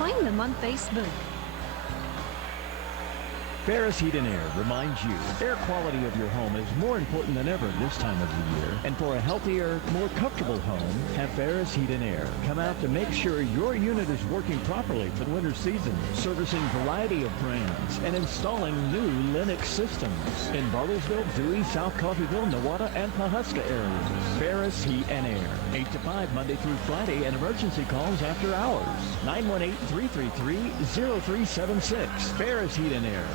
Find them on Facebook. Ferris Heat and Air reminds you, air quality of your home is more important than ever this time of the year. And for a healthier, more comfortable home, have Ferris Heat and Air come out to make sure your unit is working properly for the winter season, servicing a variety of brands, and installing new Linux systems in Bartlesville, Dewey, South Coffeyville, Nowata, and Pahuska areas. Ferris Heat and Air, 8 to 5 Monday through Friday, and emergency calls after hours. 918-333-0376. Ferris Heat and Air.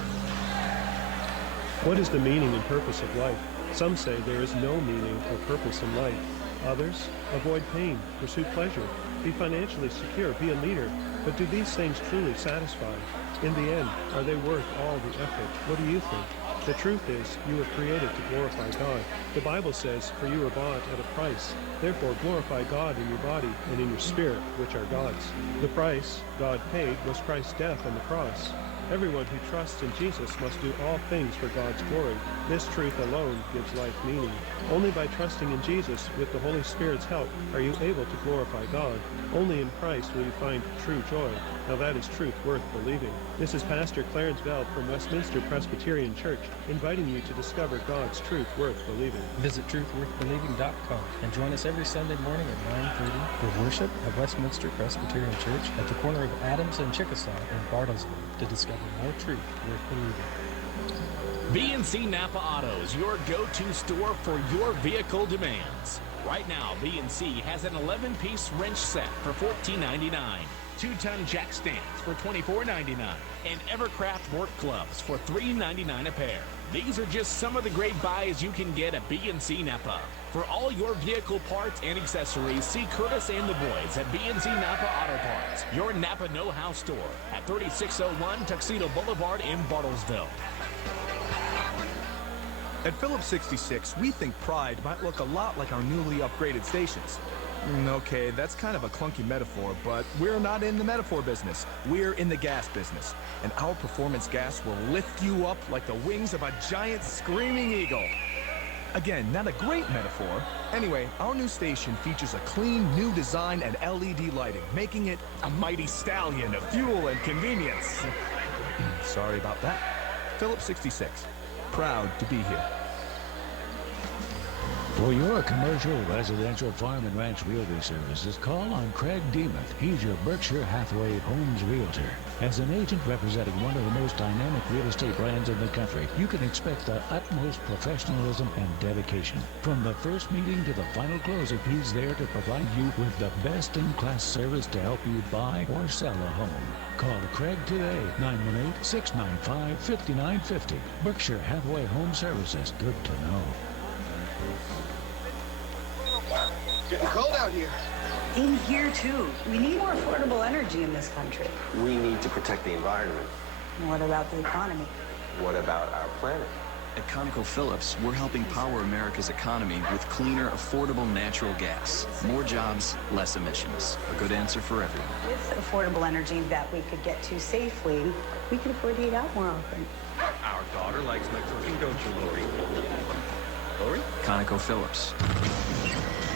What is the meaning and purpose of life? Some say there is no meaning or purpose in life. Others, avoid pain, pursue pleasure, be financially secure, be a leader. But do these things truly satisfy? In the end, are they worth all the effort? What do you think? The truth is, you were created to glorify God. The Bible says, for you were bought at a price. Therefore, glorify God in your body and in your spirit, which are God's. The price God paid was Christ's death on the cross. Everyone who trusts in Jesus must do all things for God's glory. This truth alone gives life meaning. Only by trusting in Jesus with the Holy Spirit's help are you able to glorify God. Only in Christ will you find true joy. Now that is truth worth believing. This is Pastor Clarence Veld from Westminster Presbyterian Church, inviting you to discover God's truth worth believing. Visit truthworthbelieving.com and join us every Sunday morning at 9:30 for worship at Westminster Presbyterian Church at the corner of Adams and Chickasaw in Bartlesville to discover more truth worth believing. BNC Napa Autos, your go-to store for your vehicle demands. Right now, BNC has an 11-piece wrench set for $14.99, 2-ton jack stands for $24.99, and Evercraft work gloves for $3.99 a pair. These are just some of the great buys you can get at BNC Napa. For all your vehicle parts and accessories, see Curtis and the boys at BNC Napa Auto Parts, your Napa know-how store at 3601 Tuxedo Boulevard in Bartlesville. At Phillips 66, we think Pride might look a lot like our newly upgraded stations. Okay, that's kind of a clunky metaphor, but we're not in the metaphor business. We're in the gas business. And our performance gas will lift you up like the wings of a giant screaming eagle. Again, not a great metaphor. Anyway, our new station features a clean, new design and LED lighting, making it a mighty stallion of fuel and convenience. Sorry about that. Phillips 66. Proud to be here. For your commercial, residential, farm, and ranch realty services, call on Craig Demuth. He's your Berkshire Hathaway Homes Realtor. As an agent representing one of the most dynamic real estate brands in the country, you can expect the utmost professionalism and dedication. From the first meeting to the final closing, he's there to provide you with the best-in-class service to help you buy or sell a home. Call Craig today, 918-695-5950. Berkshire Hathaway Home Services. Good to know. Getting cold out here. In here, too. We need more affordable energy in this country. We need to protect the environment. What about the economy? What about our planet? At ConocoPhillips, we're helping power America's economy with cleaner, affordable natural gas. More jobs, less emissions. A good answer for everyone. With affordable energy that we could get to safely, we could afford to eat out more often. Our daughter likes my cooking, don't you, Lori? Lori? ConocoPhillips.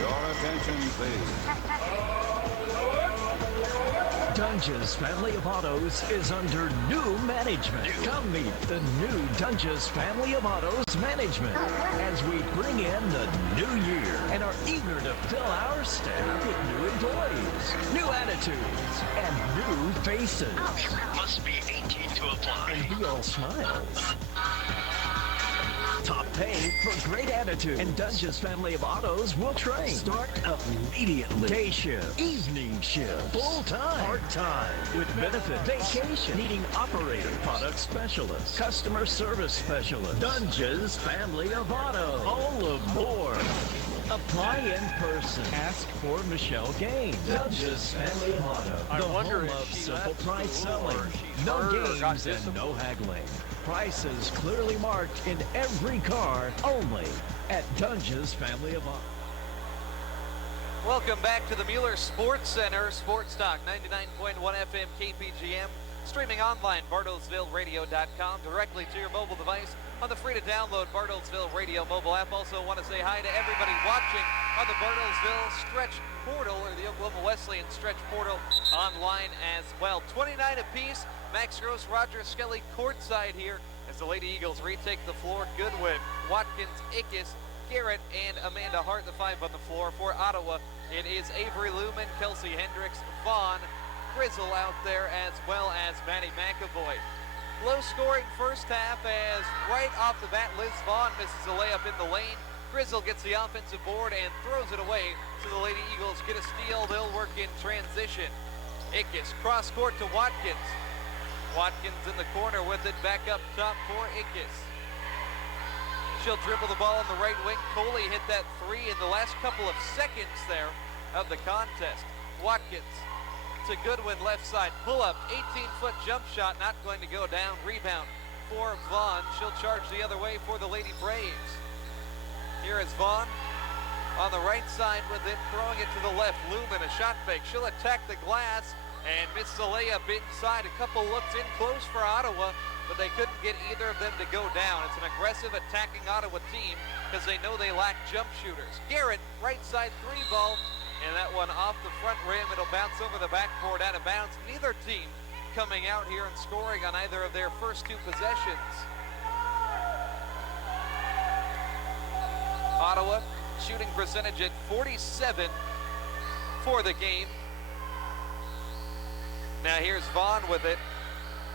Your attention, please. Dunge's family of autos is under new management. Come meet the new Dunge's family of autos management as we bring in the new year and are eager to fill our staff with new employees, new attitudes, and new faces. Must be 18 to apply. And be all smiles. Top pay for great attitude. And Dunge's family of autos will train. Start immediately. Day shift, evening shift, full-time, part-time, with benefit, vacation, needing operator, product specialist, customer service specialist. Dunge's family of autos. All aboard. Apply in person. Ask for Michelle Gaines. Dunge's family of autos. I The wonder home if of she simple left price school or selling. she's No hurt or got games and disciplined. no haggling. Prices clearly marked in every car, only at Dunge's family of autos. Welcome back to the Mueller Sports Center. Sports Talk 99.1 FM KPGM. Streaming online, BartlesvilleRadio.com, directly to your mobile device on the free-to-download Bartlesville Radio mobile app. Also want to say hi to everybody watching on the Bartlesville Stretch Portal, or the Oklahoma Wesleyan Stretch Portal online as well. 29 apiece. Max Gross, Roger Skelly courtside here as the Lady Eagles retake the floor. Goodwin, Watkins, Ickes, Garrett, and Amanda Hart, the five on the floor. For Ottawa, it is Avery Lumen, Kelsey Hendricks, Vaughn, Grizzle out there, as well as Maddie McAvoy. Low-scoring first half as right off the bat, Liz Vaughn misses a layup in the lane. Grizzle gets the offensive board and throws it away, so the Lady Eagles get a steal. They'll work in transition. Ickes, cross-court to Watkins. Watkins in the corner with it, back up top for Ickes. She'll dribble the ball on the right wing. Coley hit that three in the last couple of seconds there of the contest. Watkins to Goodwin, left side, pull up, 18-foot jump shot, not going to go down. Rebound for Vaughn. She'll charge the other way for the Lady Braves. Here is Vaughn on the right side with it, throwing it to the left. Lumen, a shot fake. She'll attack the glass and miss the layup inside. A couple looks in close for Ottawa, but they couldn't get either of them to go down. It's an aggressive attacking Ottawa team because they know they lack jump shooters. Garrett, right side three ball, And that one off the front rim. It'll bounce over the backboard out of bounds. Neither team coming out here and scoring on either of their first two possessions. Ottawa shooting percentage at 47 for the game. Now here's Vaughn with it.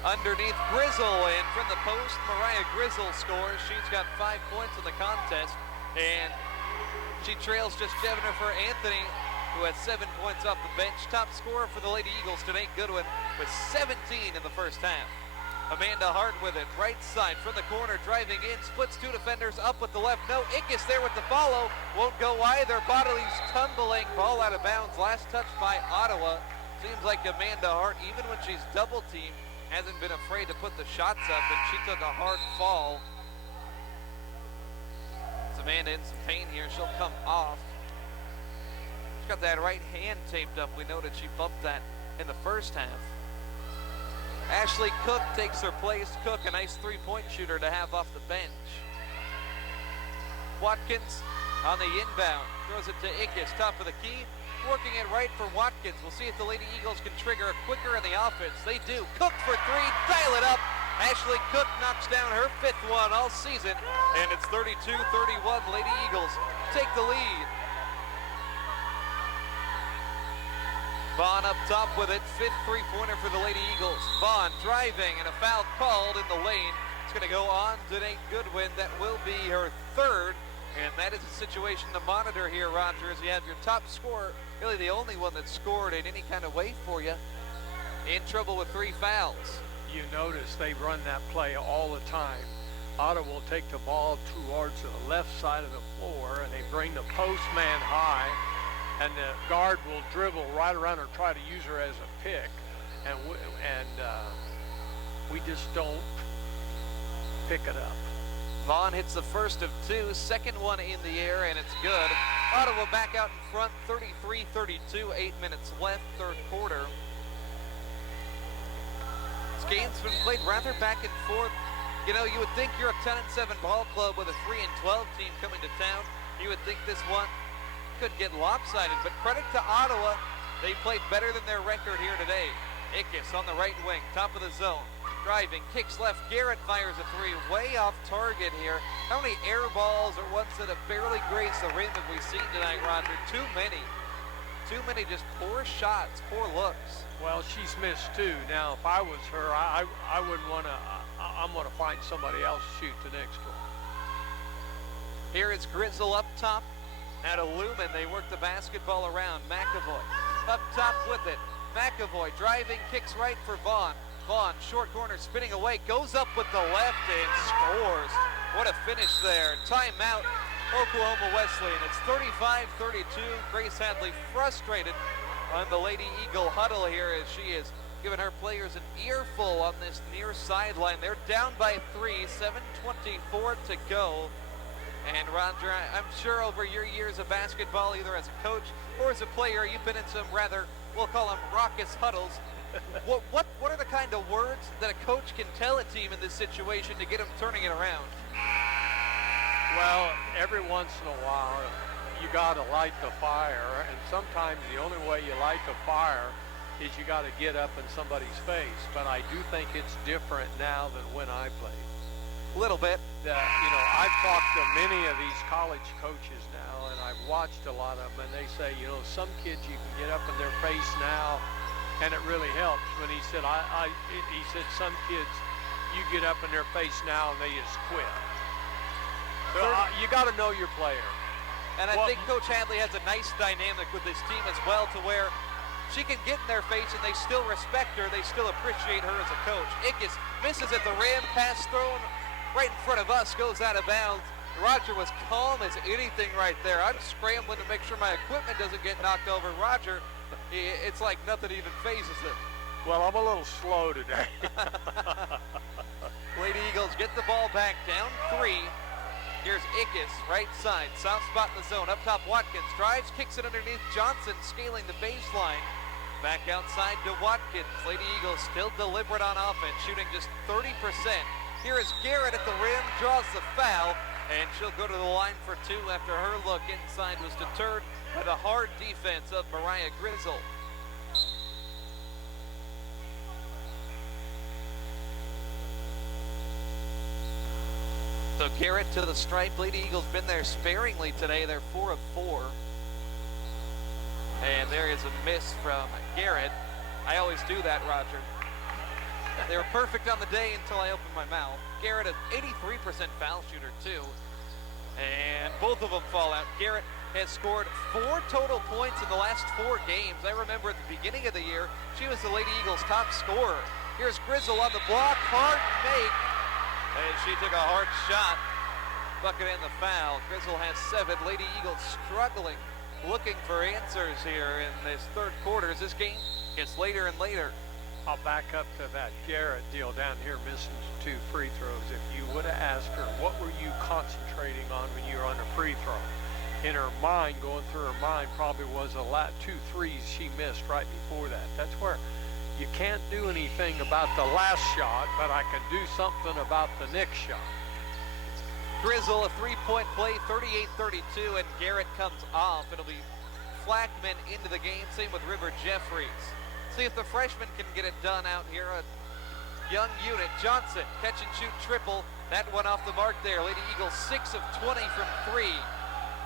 Underneath Grizzle, and from the post, Mariah Grizzle scores. She's got 5 points in the contest, and she trails just Jennifer Anthony, who has 7 points off the bench. Top scorer for the Lady Eagles today, Goodwin, with 17 in the first half. Amanda Hart with it, right side from the corner, driving in, splits two defenders, up with the left. No, Ickes there with the follow, won't go either. Bodiley's tumbling, ball out of bounds. Last touch by Ottawa. Seems like Amanda Hart, even when she's double teamed, hasn't been afraid to put the shots up, and she took a hard fall. It's Amanda in some pain here. She'll come off. She's got that right hand taped up. We noted she bumped that in the first half. Ashley Cook takes her place. Cook, a nice three-point shooter to have off the bench. Watkins on the inbound. Throws it to Ickes, top of the key. Working it right for Watkins. We'll see if the Lady Eagles can trigger quicker in the offense. They do. Cook for three. Dial it up. Ashley Cook knocks down her 5th one all season. And it's 32-31. Lady Eagles take the lead. Vaughn up top with it. 5th three-pointer for the Lady Eagles. Vaughn driving, and a foul called in the lane. It's going to go on to Nate Goodwin. That will be her 3rd. And that is a situation to monitor here, Roger, as you have your top scorer, really the only one that scored in any kind of way for you, in trouble with 3 fouls. You notice they run that play all the time. Ottawa will take the ball towards the left side of the floor, and they bring the post man high, and the guard will dribble right around her, try to use her as a pick, and we just don't pick it up. Vaughn hits the first of 2, second one in the air, and it's good. Ottawa back out in front, 33-32, 8 minutes left, 3rd quarter. This game's been played rather back and forth. You know, you would think you're a 10-7 ball club with a 3-12 team coming to town. You would think this one could get lopsided, but credit to Ottawa. They played better than their record here today. Ickes on the right wing, top of the zone. Driving, kicks left, Garrett fires a 3, way off target here. How many air balls or ones that have barely grazed the rim have we seen tonight, Roger? Too many just poor shots, poor looks. Well, she's missed 2. Now, if I was her, I wouldn't want to, I'm going to find somebody else to shoot the next one. Here is Grizzle up top. Now to Lumen, they work the basketball around. McAvoy up top with it. McAvoy driving, kicks right for Vaughn. Vaughn, short corner, spinning away, goes up with the left and scores. What a finish there. Timeout, Oklahoma Wesleyan. It's 35-32. Grace Hadley frustrated on the Lady Eagle huddle here as she is giving her players an earful on this near sideline. They're down by 3, 7:24 to go. And Roger, I'm sure over your years of basketball, either as a coach or as a player, you've been in some rather, we'll call them raucous huddles. What are the kind of words that a coach can tell a team in this situation to get them turning it around? Well, every once in a while, you got to light the fire, and sometimes the only way you light the fire is you got to get up in somebody's face. But I do think it's different now than when I played. A little bit. You know, I've talked to many of these college coaches now, and I've watched a lot of them, and they say, you know, some kids you can get up in their face now, and it really helps. When he said, he said some kids, you get up in their face now and they just quit. So you got to know your player. And I think Coach Hadley has a nice dynamic with this team as well, to where she can get in their face and they still respect her. They still appreciate her as a coach. Ickes misses at the rim, pass thrown right in front of us, goes out of bounds. Roger was calm as anything right there. I'm scrambling to make sure my equipment doesn't get knocked over. Roger, it's like nothing even phases him. Well, I'm a little slow today. Lady Eagles get the ball back, down 3. Here's Ickes, right side, soft spot in the zone. Up top, Watkins drives, kicks it underneath Johnson, scaling the baseline. Back outside to Watkins. Lady Eagles still deliberate on offense, shooting just 30% Here is Garrett at the rim, draws the foul, and she'll go to the line for two after her look inside was deterred by the hard defense of Mariah Grizzle. So Garrett to the stripe. Lady Eagles been there sparingly today. They're 4 of 4. And there is a miss from Garrett. I always do that, Roger. They were perfect on the day until I opened my mouth. Garrett, an 83% foul shooter, too. And both of them fall out. Garrett has scored 4 total points in the last 4 games. I remember at the beginning of the year, she was the Lady Eagles' top scorer. Here's Grizzle on the block, hard make. And she took a hard shot. Bucket and the foul. Grizzle has 7. Lady Eagles struggling, looking for answers here in this third quarter as this game gets later and later. I'll back up to that Garrett deal down here, missing 2 free throws. If you would have asked her, what were you concentrating on when you were on a free throw? In her mind, going through her mind, probably was 2 threes she missed right before that. That's where you can't do anything about the last shot, but I can do something about the next shot. Grizzle, a 3-point play, 38-32, and Garrett comes off. It'll be Flackman into the game, same with River Jeffries. See if the freshman can get it done out here. A young unit. Johnson, catch and shoot triple. That one off the mark there. Lady Eagles 6 of 20 from 3.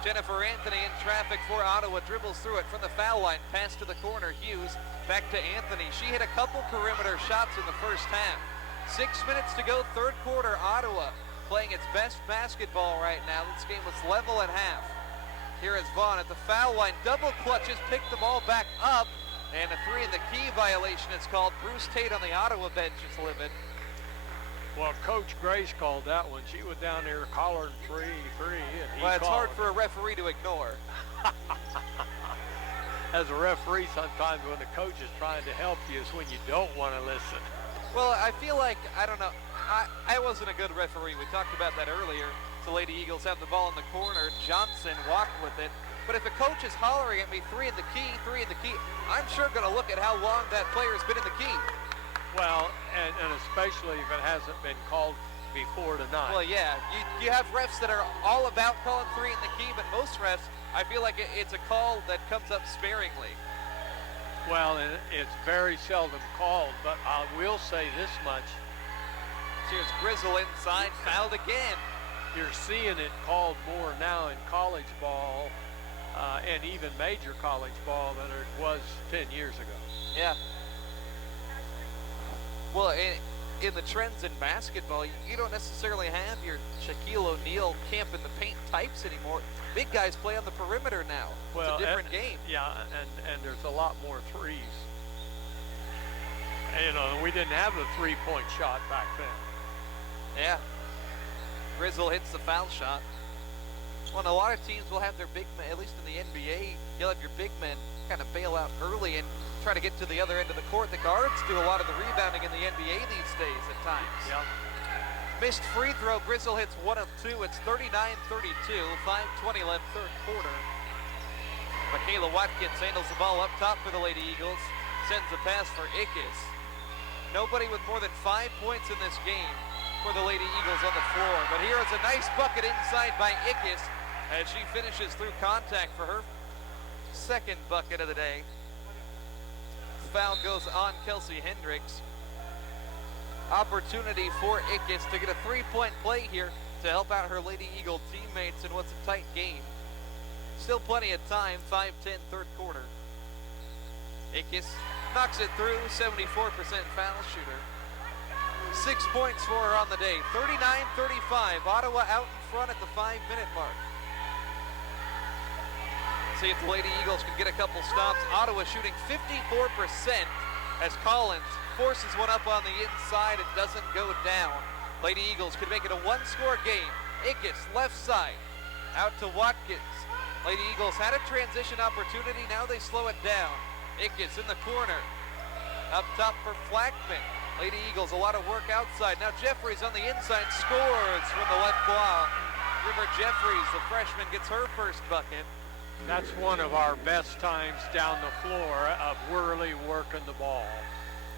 Jennifer Anthony in traffic for Ottawa, dribbles through it from the foul line. Pass to the corner, Hughes back to Anthony. She hit a couple perimeter shots in the first half. 6 minutes to go, third quarter. Ottawa playing its best basketball right now. This game was level at half. Here is Vaughn at the foul line. Double clutches, pick the ball back up. And a 3 in the key violation is called. Bruce Tate on the Ottawa bench is livid. Well, Coach Grace called that one. She was down there collaring 3. And well, it's hard for a referee to ignore. As a referee, sometimes when the coach is trying to help you is when you don't want to listen. Well, I feel like, I don't know, I wasn't a good referee. We talked about that earlier. The Lady Eagles have the ball in the corner. Johnson walked with it. But if a coach is hollering at me, 3 in the key, I'm sure going to look at how long that player's been in the key. Well, and especially if it hasn't been called before tonight. Well, yeah, you have refs that are all about calling 3 in the key, but most refs, I feel like it's a call that comes up sparingly. Well, and it's very seldom called, but I will say this much. Here's Grizzle inside, fouled again. You're seeing it called more now in college ball and even major college ball than it was 10 years ago. Yeah. Well, in the trends in basketball, you don't necessarily have your Shaquille O'Neal camp in the paint types anymore. Big guys play on the perimeter now. Well, it's a different game. Yeah, and there's a lot more threes. And, we didn't have the 3-point shot back then. Yeah. Grizzle hits the foul shot. Well, and a lot of teams will have their big men, at least in the NBA, you'll have your big men kind of bail out early and try to get to the other end of the court. The guards do a lot of the rebounding in the NBA these days at times. Yeah. Missed free throw. Grizzle hits 1 of 2. It's 39-32. 5:20 left, third quarter. Michaela Watkins handles the ball up top for the Lady Eagles. Sends a pass for Ickes. Nobody with more than 5 points in this game for the Lady Eagles on the floor. But here is a nice bucket inside by Ickes as she finishes through contact for her second bucket of the day. Foul goes on Kelsey Hendricks. Opportunity for Ickes to get a 3-point play here to help out her Lady Eagle teammates in what's a tight game. Still plenty of time, 5:10 third quarter. Ickes knocks it through, 74% foul shooter. 6 points for her on the day, 39-35. Ottawa out in front at the 5-minute mark. See if the Lady Eagles can get a couple stops. Ottawa shooting 54% as Collins forces one up on the inside. It doesn't go down. Lady Eagles could make it a 1-score game. Ickes, left side, out to Watkins. Lady Eagles had a transition opportunity. Now they slow it down. Ickes in the corner. Up top for Flackman. Lady Eagles, a lot of work outside. Now Jeffries on the inside scores from the left block. River Jeffries, the freshman, gets her first bucket. That's one of our best times down the floor of Worley working the ball.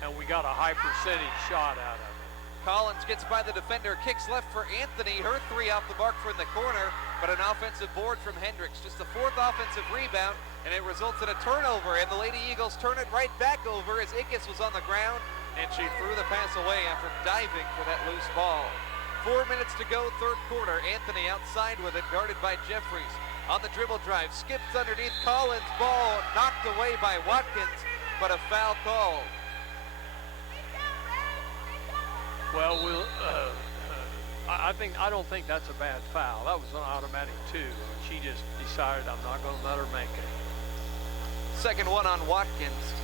And we got a high percentage shot out of it. Collins gets by the defender, kicks left for Anthony. Her three off the mark from the corner, but an offensive board from Hendricks. Just the fourth offensive rebound, and it results in a turnover, and the Lady Eagles turn it right back over as Ickes was on the ground, and she threw the pass away after diving for that loose ball. 4 minutes to go, third quarter. Anthony outside with it, guarded by Jeffries. On the dribble drive, skips underneath Collins, ball knocked away by Watkins, but a foul called. Well, I don't think that's a bad foul. That was an automatic 2. She just decided I'm not going to let her make it. Second one on Watkins.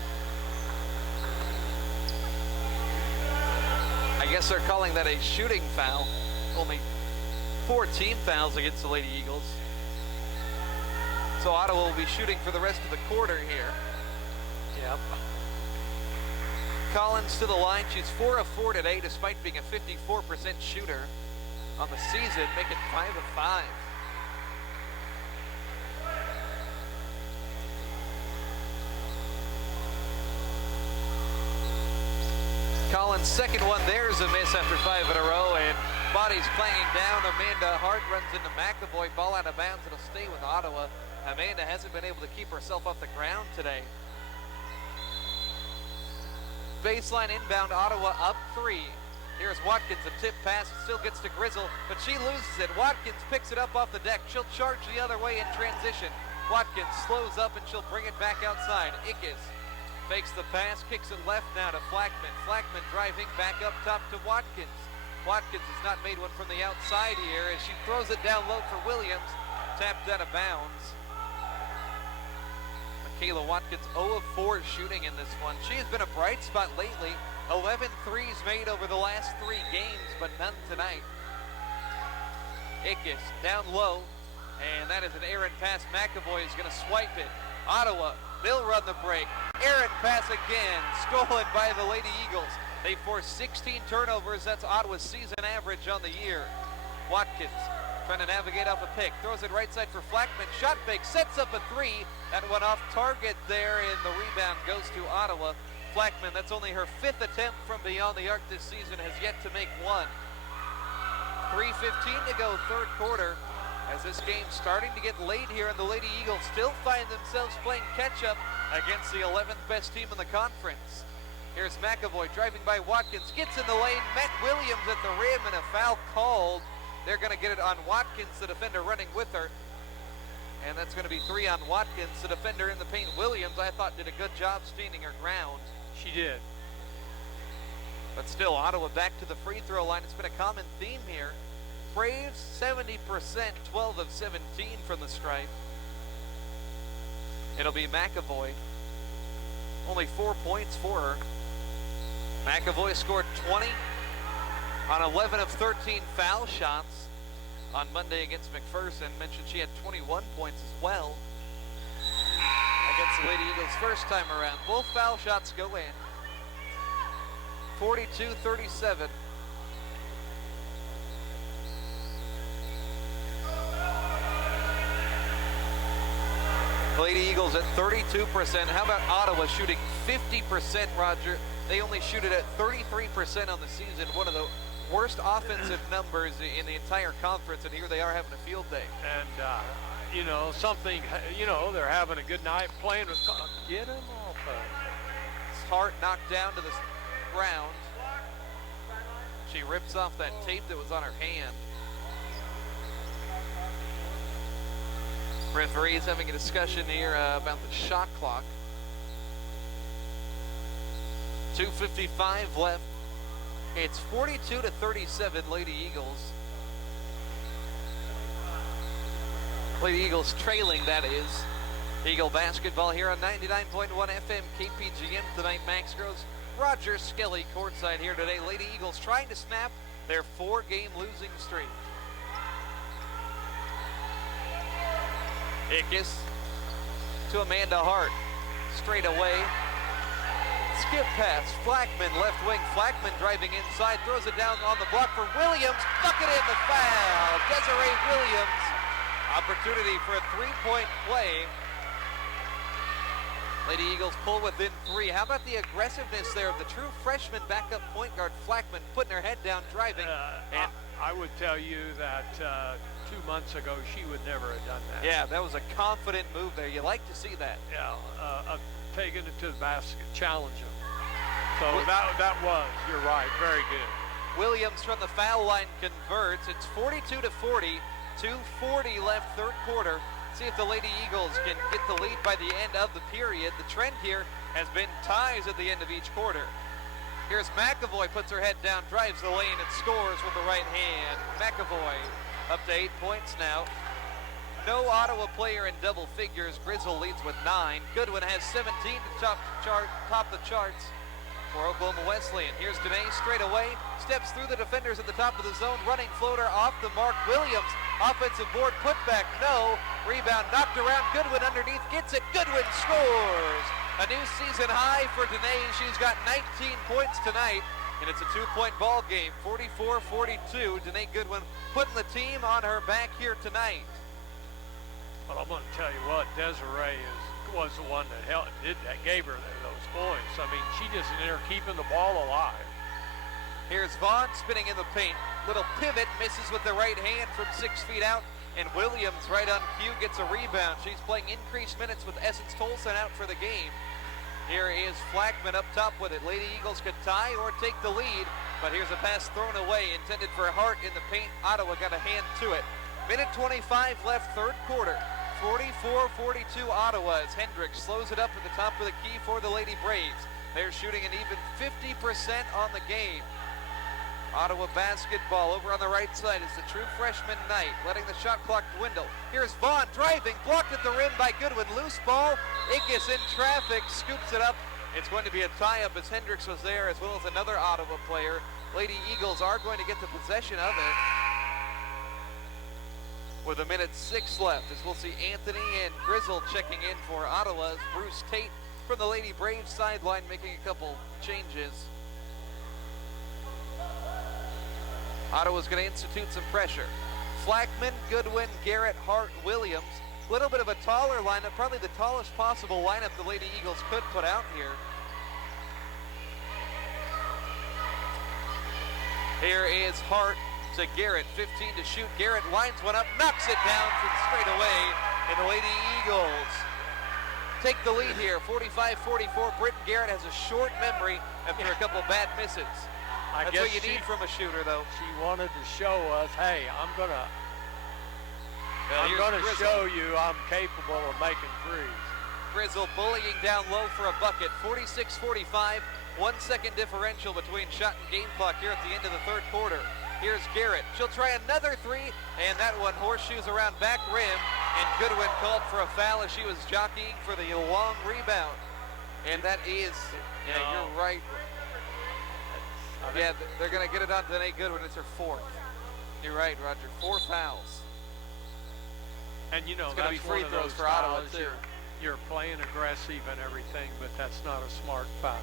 I guess they're calling that a shooting foul. Only 4 team fouls against the Lady Eagles. So Ottawa will be shooting for the rest of the quarter here. Yep. Collins to the line. She's 4 of 4 today, despite being a 54% shooter on the season, making 5 of 5. Collins' second one there is a miss after 5 in a row, and bodies clanging down. Amanda Hart runs into McAvoy. Ball out of bounds. It'll stay with Ottawa. Amanda hasn't been able to keep herself off the ground today. Baseline inbound, Ottawa up 3. Here's Watkins, a tip pass, still gets to Grizzle, but she loses it. Watkins picks it up off the deck. She'll charge the other way in transition. Watkins slows up and she'll bring it back outside. Ickes fakes the pass, kicks it left now to Flackman. Flackman driving back up top to Watkins. Watkins has not made one from the outside here as she throws it down low for Williams. Tapped out of bounds. Kayla Watkins 0 of 4 shooting in this one. She has been a bright spot lately. 11 threes made over the last 3 games, but none tonight. Ickes down low, and that is an errant pass. McAvoy is going to swipe it. Ottawa, they'll run the break. Errant pass again, stolen by the Lady Eagles. They force 16 turnovers. That's Ottawa's season average on the year. Watkins trying to navigate off a pick, throws it right side for Flackman, shot fake, sets up a 3, that went off target there, and the rebound goes to Ottawa. Flackman, that's only her 5th attempt from beyond the arc this season, has yet to make one. 3:15 to go, third quarter, as this game's starting to get late here, and the Lady Eagles still find themselves playing catch-up against the 11th best team in the conference. Here's McAvoy driving by Watkins, gets in the lane, met Williams at the rim, and a foul called. They're going to get it on Watkins, the defender running with her. And that's going to be 3 on Watkins, the defender in the paint. Williams, I thought, did a good job standing her ground. She did. But still, Ottawa back to the free throw line. It's been a common theme here. Braves, 70%, 12 of 17 from the stripe. It'll be McAvoy. Only 4 points for her. McAvoy scored 20 on 11 of 13 foul shots on Monday against McPherson. Mentioned she had 21 points as well against the Lady Eagles first time around. Both foul shots go in. 42-37. Lady Eagles at 32%. How about Ottawa shooting 50%, Roger? They only shoot it at 33% on the season. One of the worst offensive numbers in the entire conference, and here they are having a field day. And, you know, they're having a good night playing with, get him off of. Hart knocked down to the ground. She rips off that tape that was on her hand. Referees having a discussion here about the shot clock. 2:55 left. It's 42-37 Lady Eagles. Lady Eagles trailing, that is. Eagle basketball here on 99.1 FM KPGM tonight. Max Gross, Roger Skelly courtside here today. Lady Eagles trying to snap their 4-game losing streak. Ickes to Amanda Hart. Straight away. Skip pass. Flackman left wing. Flackman driving inside. Throws it down on the block for Williams. Bucket in, the foul. Desiree Williams. Opportunity for a 3-point play. Lady Eagles pull within 3. How about the aggressiveness there of the true freshman backup point guard Flackman putting her head down, driving. And I would tell you that 2 months ago she would never have done that. Yeah, that was a confident move there. You like to see that. Yeah, taking it to the basket, challenge them. So that was, you're right, very good. Williams from the foul line converts. It's 42-40, 2:40 left, third quarter. See if the Lady Eagles can get the lead by the end of the period. The trend here has been ties at the end of each quarter. Here's McAvoy, puts her head down, drives the lane, and scores with the right hand. McAvoy up to 8 points now. No Ottawa player in double figures. Grizzle leads with 9. Goodwin has 17 to top the charts for Oklahoma Wesleyan. Here's Danae straight away, steps through the defenders at the top of the zone, running floater off the mark. Williams, offensive board, put back, no. Rebound knocked around, Goodwin underneath, gets it, Goodwin scores! A new season high for Danae. She's got 19 points tonight, and it's a 2-point ball game, 44-42. Danae Goodwin putting the team on her back here tonight. But I'm going to tell you what, Desiree was the one that gave her those points. I mean, she just in there keeping the ball alive. Here's Vaughn spinning in the paint. Little pivot, misses with the right hand from 6 feet out. And Williams right on cue gets a rebound. She's playing increased minutes with Essence Tolson out for the game. Here is Flackman up top with it. Lady Eagles could tie or take the lead, but here's a pass thrown away, intended for Hart in the paint. Ottawa got a hand to it. Minute 25 left, third quarter. 44-42 Ottawa as Hendricks slows it up at the top of the key for the Lady Braves. They're shooting an even 50% on the game. Ottawa basketball over on the right side is the true freshman Knight, letting the shot clock dwindle. Here's Vaughn driving, blocked at the rim by Goodwin. Loose ball, Ickes in traffic, scoops it up. It's going to be a tie-up as Hendricks was there, as well as another Ottawa player. Lady Eagles are going to get the possession of it with 1:06 left, as we'll see Anthony and Grizzle checking in for Ottawa's Bruce Tate from the Lady Braves sideline making a couple changes. Ottawa's going to institute some pressure. Flackman, Goodwin, Garrett, Hart, Williams. A little bit of a taller lineup, probably the tallest possible lineup the Lady Eagles could put out here. Here is Hart to Garrett, 15 to shoot. Garrett lines one up, knocks it down from straight away, and the Lady Eagles take the lead here, 45-44. Britton Garrett has a short memory after a couple of bad misses. That's what you need from a shooter, though. She wanted to show us, hey, I'm gonna show you I'm capable of making threes. Grizzle bullying down low for a bucket, 46-45. 1 second differential between shot and game clock here at the end of the third quarter. Here's Garrett. She'll try another three, and that one horseshoes around back rim, and Goodwin called for a foul as she was jockeying for the long rebound. And that is, yeah, you're right. Yeah, they're going to get it on Danae Goodwin. It's her fourth. You're right, Roger. 4 fouls. And you know, it's going to be free throws for Ottawa, too. You're playing aggressive and everything, but that's not a smart foul.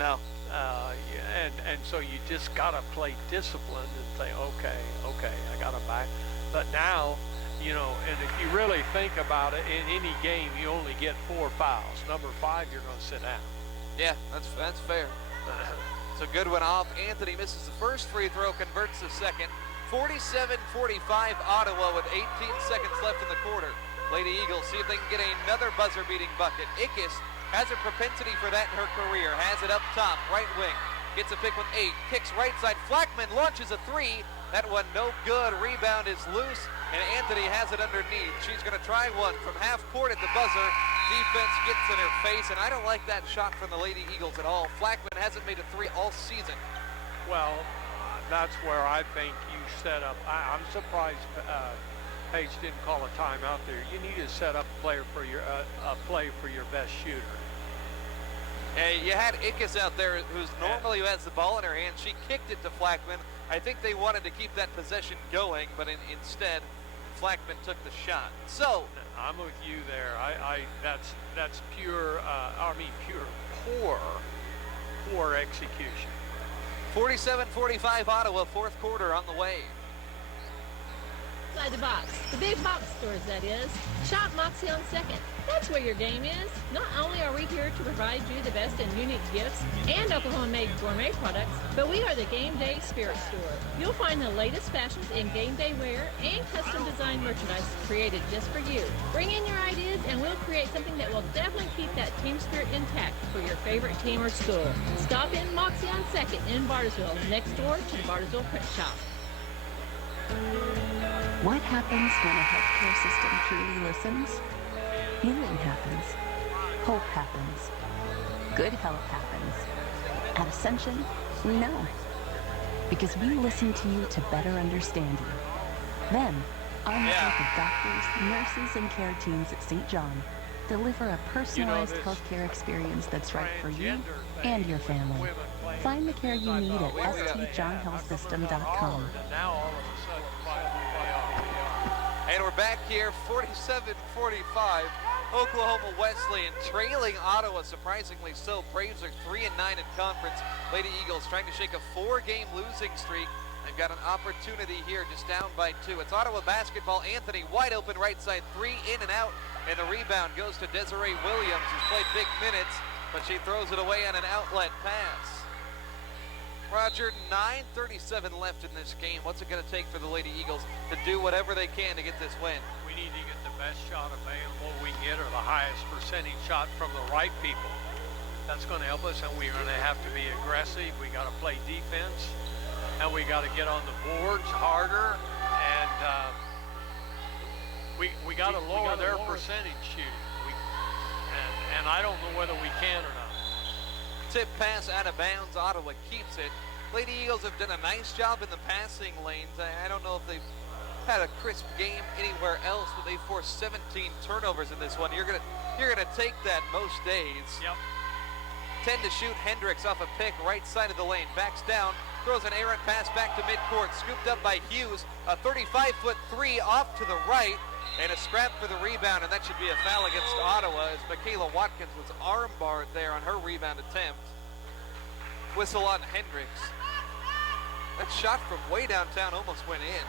No. And so you just got to play disciplined and say, okay, I got to back. But now, you know, and if you really think about it, in any game, you only get 4 fouls. Number 5, you're going to sit down. Yeah, that's fair. So Goodwin off. Anthony misses the first free throw, converts the second. 47-45 Ottawa with 18 seconds left in the quarter. Lady Eagles see if they can get another buzzer-beating bucket. Ickes has a propensity for that in her career. Has it up top, right wing. Gets a pick with 8. Kicks right side. Flackman launches a 3. That one no good. Rebound is loose, and Anthony has it underneath. She's going to try one from half court at the buzzer. Defense gets in her face, and I don't like that shot from the Lady Eagles at all. Flackman hasn't made a 3 all season. Well, that's where I think you set up. I'm surprised Paige didn't call a timeout there. You need to set up a play for your best shooter. Hey, you had Ickes out there, who's normally who has the ball in her hand. She kicked it to Flackman. I think they wanted to keep that possession going, but instead, Flackman took the shot. So I'm with you there. That's pure. Poor execution. 47-45 Ottawa, fourth quarter on the way. outside the box. The big box stores, that is. Shop Moxie on 2nd. That's where your game is. Not only are we here to provide you the best and unique gifts and Oklahoma-made gourmet products, but we are the Game Day Spirit Store. You'll find the latest fashions in game day wear and custom designed merchandise created just for you. Bring in your ideas and we'll create something that will definitely keep that team spirit intact for your favorite team or school. Stop in Moxie on 2nd in Bartlesville, next door to the Bartlesville Print Shop. What happens when a healthcare system truly listens? Healing happens. Hope happens. Good health happens. At Ascension, we know. Because we listen to you to better understand you. Then, on behalf of doctors, nurses, and care teams at St. John, deliver a personalized healthcare experience that's right for you and your family. Find the care you need at stjohnhealthsystem.com. And we're back here, 47-45. Oklahoma Wesleyan trailing Ottawa, surprisingly so. Braves are 3-9 in conference. Lady Eagles trying to shake a 4-game losing streak. They've got an opportunity here, just down by 2. It's Ottawa basketball. Anthony wide open right side, 3 in and out. And the rebound goes to Desiree Williams, who's played big minutes, but she throws it away on an outlet pass. Roger, 9:37 left in this game. What's it going to take for the Lady Eagles to do whatever they can to get this win? We need to get the best shot available we can get, or the highest percentage shot from the right people. That's going to help us, and we're going to have to be aggressive. We got to play defense, and we got to get on the boards harder, and we got to lower their percentage shooting. And I don't know whether we can or not. Tip pass out of bounds. Ottawa keeps it. Lady Eagles have done a nice job in the passing lanes. I don't know if they've had a crisp game anywhere else, but they forced 17 turnovers in this one. You're gonna take that most days. Yep. 10 to shoot. Hendricks off a pick, right side of the lane, backs down, throws an errant pass back to midcourt, scooped up by Hughes. A 35-foot three off to the right, and a scrap for the rebound, and that should be a foul against Ottawa as Michaela Watkins was arm-barred there on her rebound attempt. Whistle on Hendricks. That shot from way downtown almost went in.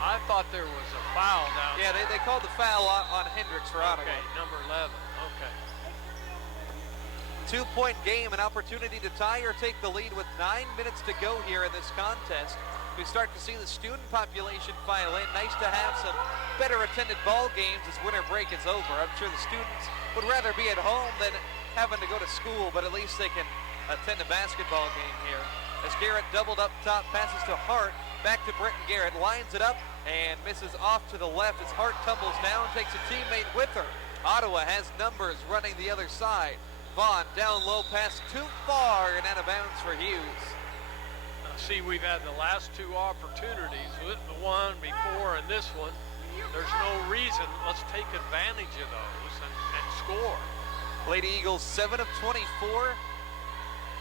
I thought there was a foul down there. Yeah, they called the foul on Hendricks for Ottawa. Okay, number 11, okay. 2-point game, an opportunity to tie or take the lead with 9 minutes to go here in this contest. We start to see the student population file in. Nice to have some better attended ball games as winter break is over. I'm sure the students would rather be at home than having to go to school, but at least they can attend a basketball game here. As Garrett doubled up top, passes to Hart, back to Britton Garrett, lines it up and misses off to the left as Hart tumbles down, takes a teammate with her. Ottawa has numbers running the other side. Vaughn down low, pass too far and out of bounds for Hughes. See, we've had the last 2 opportunities, the one before and this one. There's no reason. Let's take advantage of those and score. Lady Eagles 7 of 24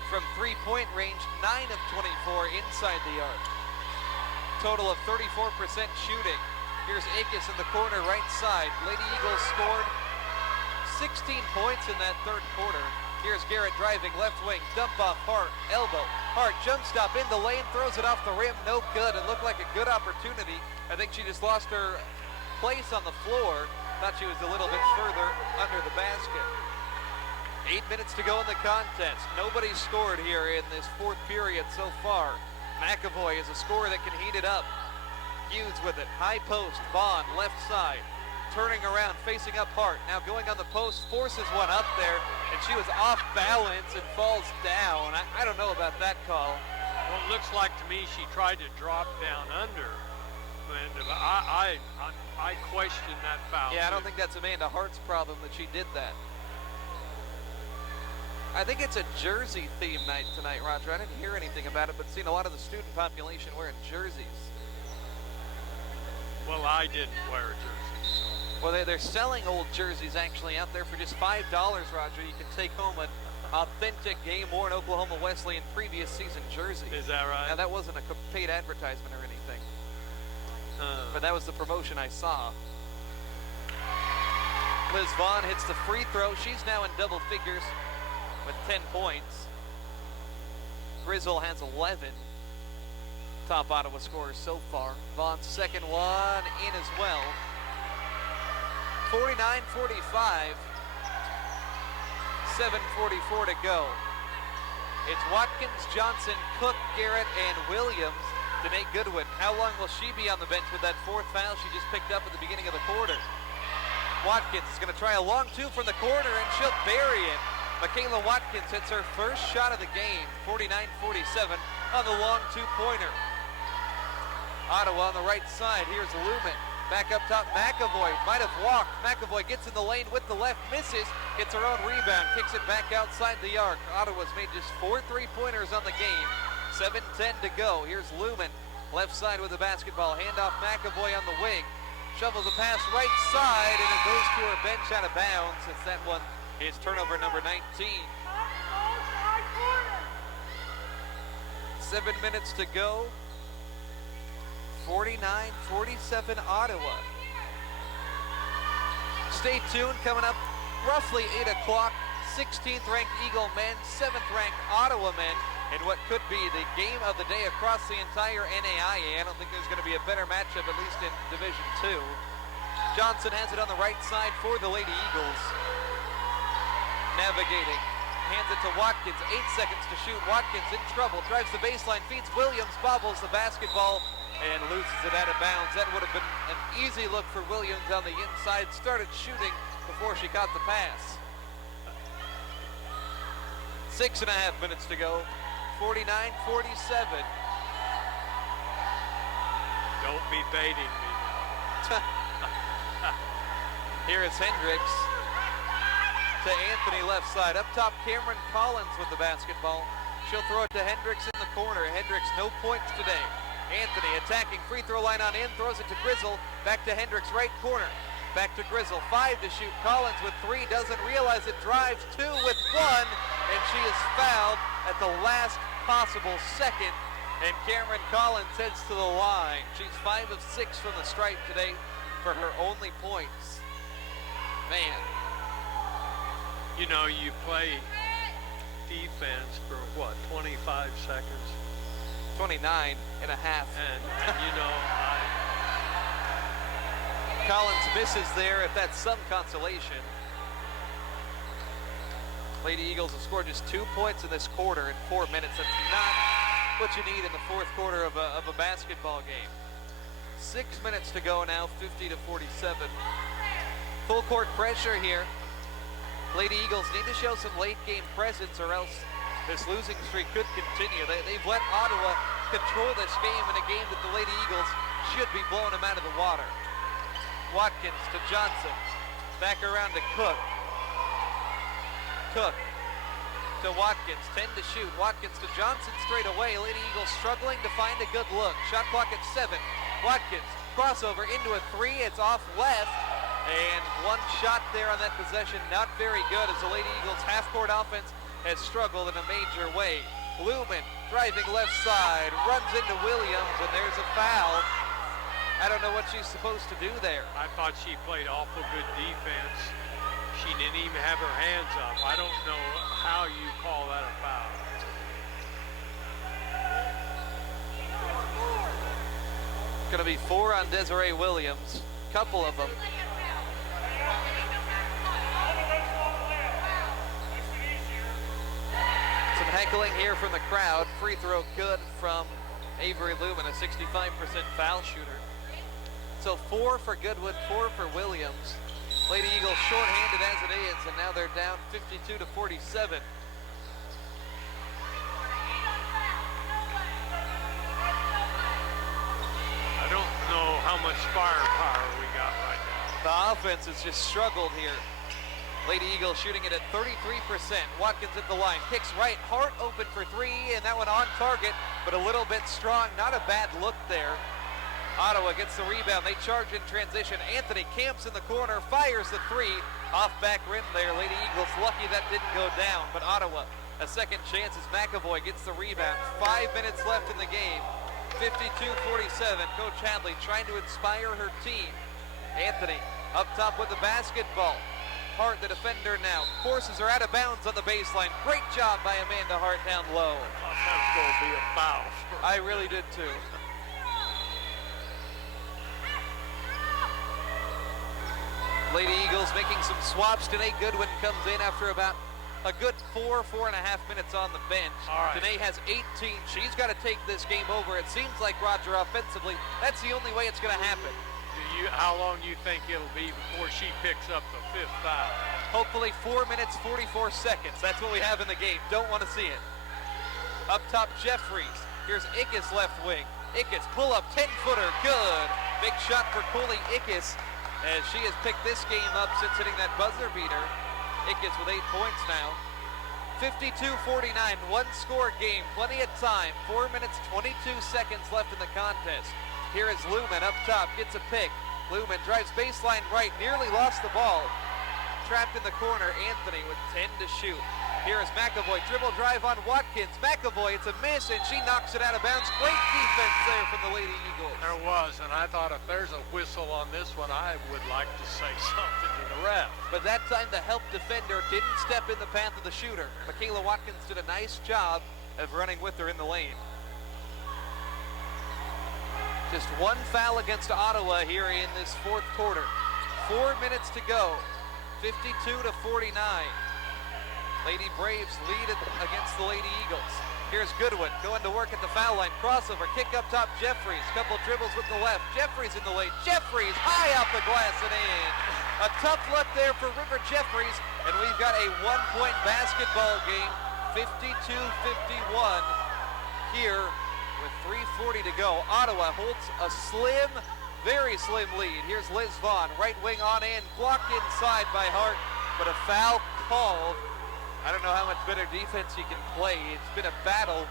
from 3-point range, 9 of 24 inside the arc. Total of 34% shooting. Here's Akis in the corner right side. Lady Eagles scored 16 points in that third quarter. Here's Garrett driving left wing, dump off Hart, elbow. Hart jump stop in the lane, throws it off the rim, no good. It looked like a good opportunity. I think she just lost her place on the floor. Thought she was a little bit further under the basket. 8 minutes to go in the contest. Nobody scored here in this fourth period so far. McAvoy is a scorer that can heat it up. Hughes with it, high post, Vaughn left side. Turning around, facing up Hart. Now going on the post, forces one up there, and she was off balance and falls down. I don't know about that call. Well, it looks like to me she tried to drop down under. And I question that foul. Yeah, I don't think that's Amanda Hart's problem that she did that. I think it's a jersey theme night tonight, Roger. I didn't hear anything about it, but seen a lot of the student population wearing jerseys. Well, I didn't wear a jersey. Well, they're selling old jerseys actually out there for just $5, Roger. You can take home an authentic game-worn Oklahoma Wesleyan previous season jersey. Is that right? Now, that wasn't a paid advertisement or anything. But that was the promotion I saw. Liz Vaughn hits the free throw. She's now in double figures with 10 points. Grizzle has 11. top Ottawa scorers so far. Vaughn's second one in as well. 49-45. 7:44 to go. It's Watkins, Johnson, Cook, Garrett, and Williams. Danae Goodwin, how long will she be on the bench with that fourth foul she just picked up at the beginning of the quarter? Watkins is going to try a long two from the corner, and she'll bury it. Michaela Watkins hits her first shot of the game, 49-47 on the long two-pointer. Ottawa on the right side. Here's Lumen. Back up top, McAvoy might have walked. McAvoy gets in the lane with the left, misses, gets her own rebound, kicks it back outside the arc. Ottawa's made just 4 3-pointers on the game. 7:10 to go. Here's Lumen, left side with the basketball. Handoff McAvoy on the wing. Shovels a pass right side, and it goes to her bench out of bounds. Since that one is turnover number 19. 7 minutes to go. 49-47 Ottawa. Stay tuned, coming up roughly 8 o'clock. 16th ranked Eagle men, 7th ranked Ottawa men, in what could be the game of the day across the entire NAIA. I don't think there's going to be a better matchup, at least in Division 2. Johnson has it on the right side for the Lady Eagles. Navigating. Hands it to Watkins. 8 seconds to shoot. Watkins in trouble. Drives the baseline. Feeds Williams. Bobbles the basketball and loses it out of bounds. That would have been an easy look for Williams on the inside. Started shooting before she caught the pass. 6.5 minutes to go. 49-47. Don't be baiting me now. Here is Hendricks to Anthony left side. Up top, Cameron Collins with the basketball. She'll throw it to Hendricks in the corner. Hendricks, no points today. Anthony attacking, free throw line on in, throws it to Grizzle. Back to Hendricks, right corner. Back to Grizzle, 5 to shoot. Collins with 3, doesn't realize it, drives 2 with 1, and she is fouled at the last possible second. And Cameron Collins heads to the line. She's 5 of 6 from the stripe today for her only points. Man. You know, you play defense for what, 25 seconds? 29 and a half. And you know, Collins misses there, if that's some consolation. Lady Eagles have scored just 2 points in this quarter in 4 minutes. That's not what you need in the fourth quarter of a basketball game. 6 minutes to go now, 50-47. Full court pressure here. Lady Eagles need to show some late game presence, or else this losing streak could continue. They've let Ottawa control this game in a game that the Lady Eagles should be blowing them out of the water. Watkins to Johnson. Back around to Cook. Cook to Watkins. 10 to shoot. Watkins to Johnson straight away. Lady Eagles struggling to find a good look. Shot clock at 7. Watkins crossover into a 3. It's off left. And one shot there on that possession. Not very good, as the Lady Eagles half-court offense has struggled in a major way. Lumen driving left side, runs into Williams, and there's a foul. I don't know what she's supposed to do there. I thought she played awful good defense. She didn't even have her hands up. I don't know how you call that a foul. Gonna be 4 on Desiree Williams. Couple of them. Some heckling here from the crowd. Free throw good from Avery Lumen, a 65% foul shooter. So 4 for Goodwin, 4 for Williams. Lady Eagles shorthanded as it is, and now they're down 52-47. I don't know how much firepower we got right now. The offense has just struggled here. Lady Eagles shooting it at 33%. Watkins at the line, kicks right, Hart open for 3, and that one on target, but a little bit strong. Not a bad look there. Ottawa gets the rebound. They charge in transition. Anthony camps in the corner, fires the 3. Off back rim there. Lady Eagles lucky that didn't go down, but Ottawa a second chance as McAvoy gets the rebound. 5 minutes left in the game. 52-47. Coach Hadley trying to inspire her team. Anthony up top with the basketball. Hart, the defender now, forces her out of bounds on the baseline. Great job by Amanda Hart down low. I thought that was going to be a foul. I really did too. Lady Eagles making some swaps. Danae Goodwin comes in after about a good 4.5 minutes on the bench. All right. Danae has 18. She's got to take this game over. It seems like, Roger, offensively, that's the only way it's going to happen. How long do you think it'll be before she picks up the 5th foul? Hopefully 4 minutes, 44 seconds. That's what we have in the game. Don't want to see it. Up top, Jeffries. Here's Ickes left wing. Ickes, pull up, 10-footer, good. Big shot for Coley Ickes as she has picked this game up since hitting that buzzer beater. Ickes with 8 points now. 52-49, one-score game, plenty of time. 4 minutes, 22 seconds left in the contest. Here is Lumen up top, gets a pick. Lumen drives baseline right, nearly lost the ball. Trapped in the corner, Anthony with 10 to shoot. Here is McAvoy, dribble drive on Watkins. McAvoy, it's a miss, and she knocks it out of bounds. Great defense there from the Lady Eagles. There was, and I thought if there's a whistle on this one, I would like to say something to the ref. But that time the help defender didn't step in the path of the shooter. Michaela Watkins did a nice job of running with her in the lane. Just one foul against Ottawa here in this fourth quarter. 4 minutes to go. 52-49. Lady Braves lead against the Lady Eagles. Here's Goodwin going to work at the foul line. Crossover, kick up top, Jeffries. Couple dribbles with the left. Jeffries in the lane. Jeffries high off the glass and in. A tough look there for River Jeffries, and we've got a one-point basketball game. 52-51 here with 3:40 to go. Ottawa holds a slim, very slim lead. Here's Liz Vaughn, right wing on in, blocked inside by Hart, but a foul called. I don't know how much better defense you can play. It's been a battle,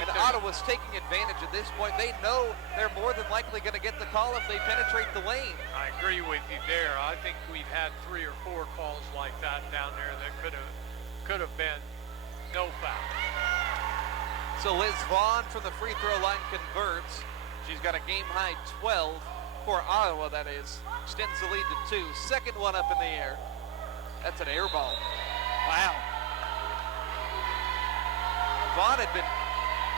and Ottawa's taking advantage at this point. They know they're more than likely going to get the call if they penetrate the lane. I agree with you there. I think we've had 3 or 4 calls like that down there that could have been no foul. So Liz Vaughn from the free throw line converts. She's got a game-high 12 for Ottawa, that is. Extends the lead to 2. Second one up in the air. That's an air ball. Wow. Vaughn had been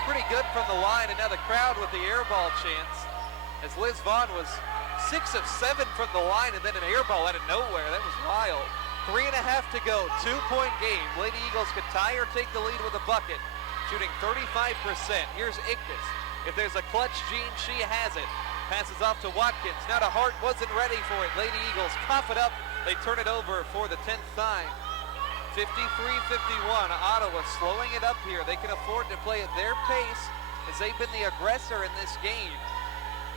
pretty good from the line, and now the crowd with the air ball chance. As Liz Vaughn was 6 of 7 from the line, and then an air ball out of nowhere. That was wild. 3.5 to go. 2-point game. Lady Eagles could tie or take the lead with a bucket. Shooting 35%. Here's Ickes. If there's a clutch gene, she has it. Passes off to Watkins. Now to Hart, wasn't ready for it. Lady Eagles cough it up. They turn it over for the 10th time. 53-51. Ottawa slowing it up here. They can afford to play at their pace as they've been the aggressor in this game.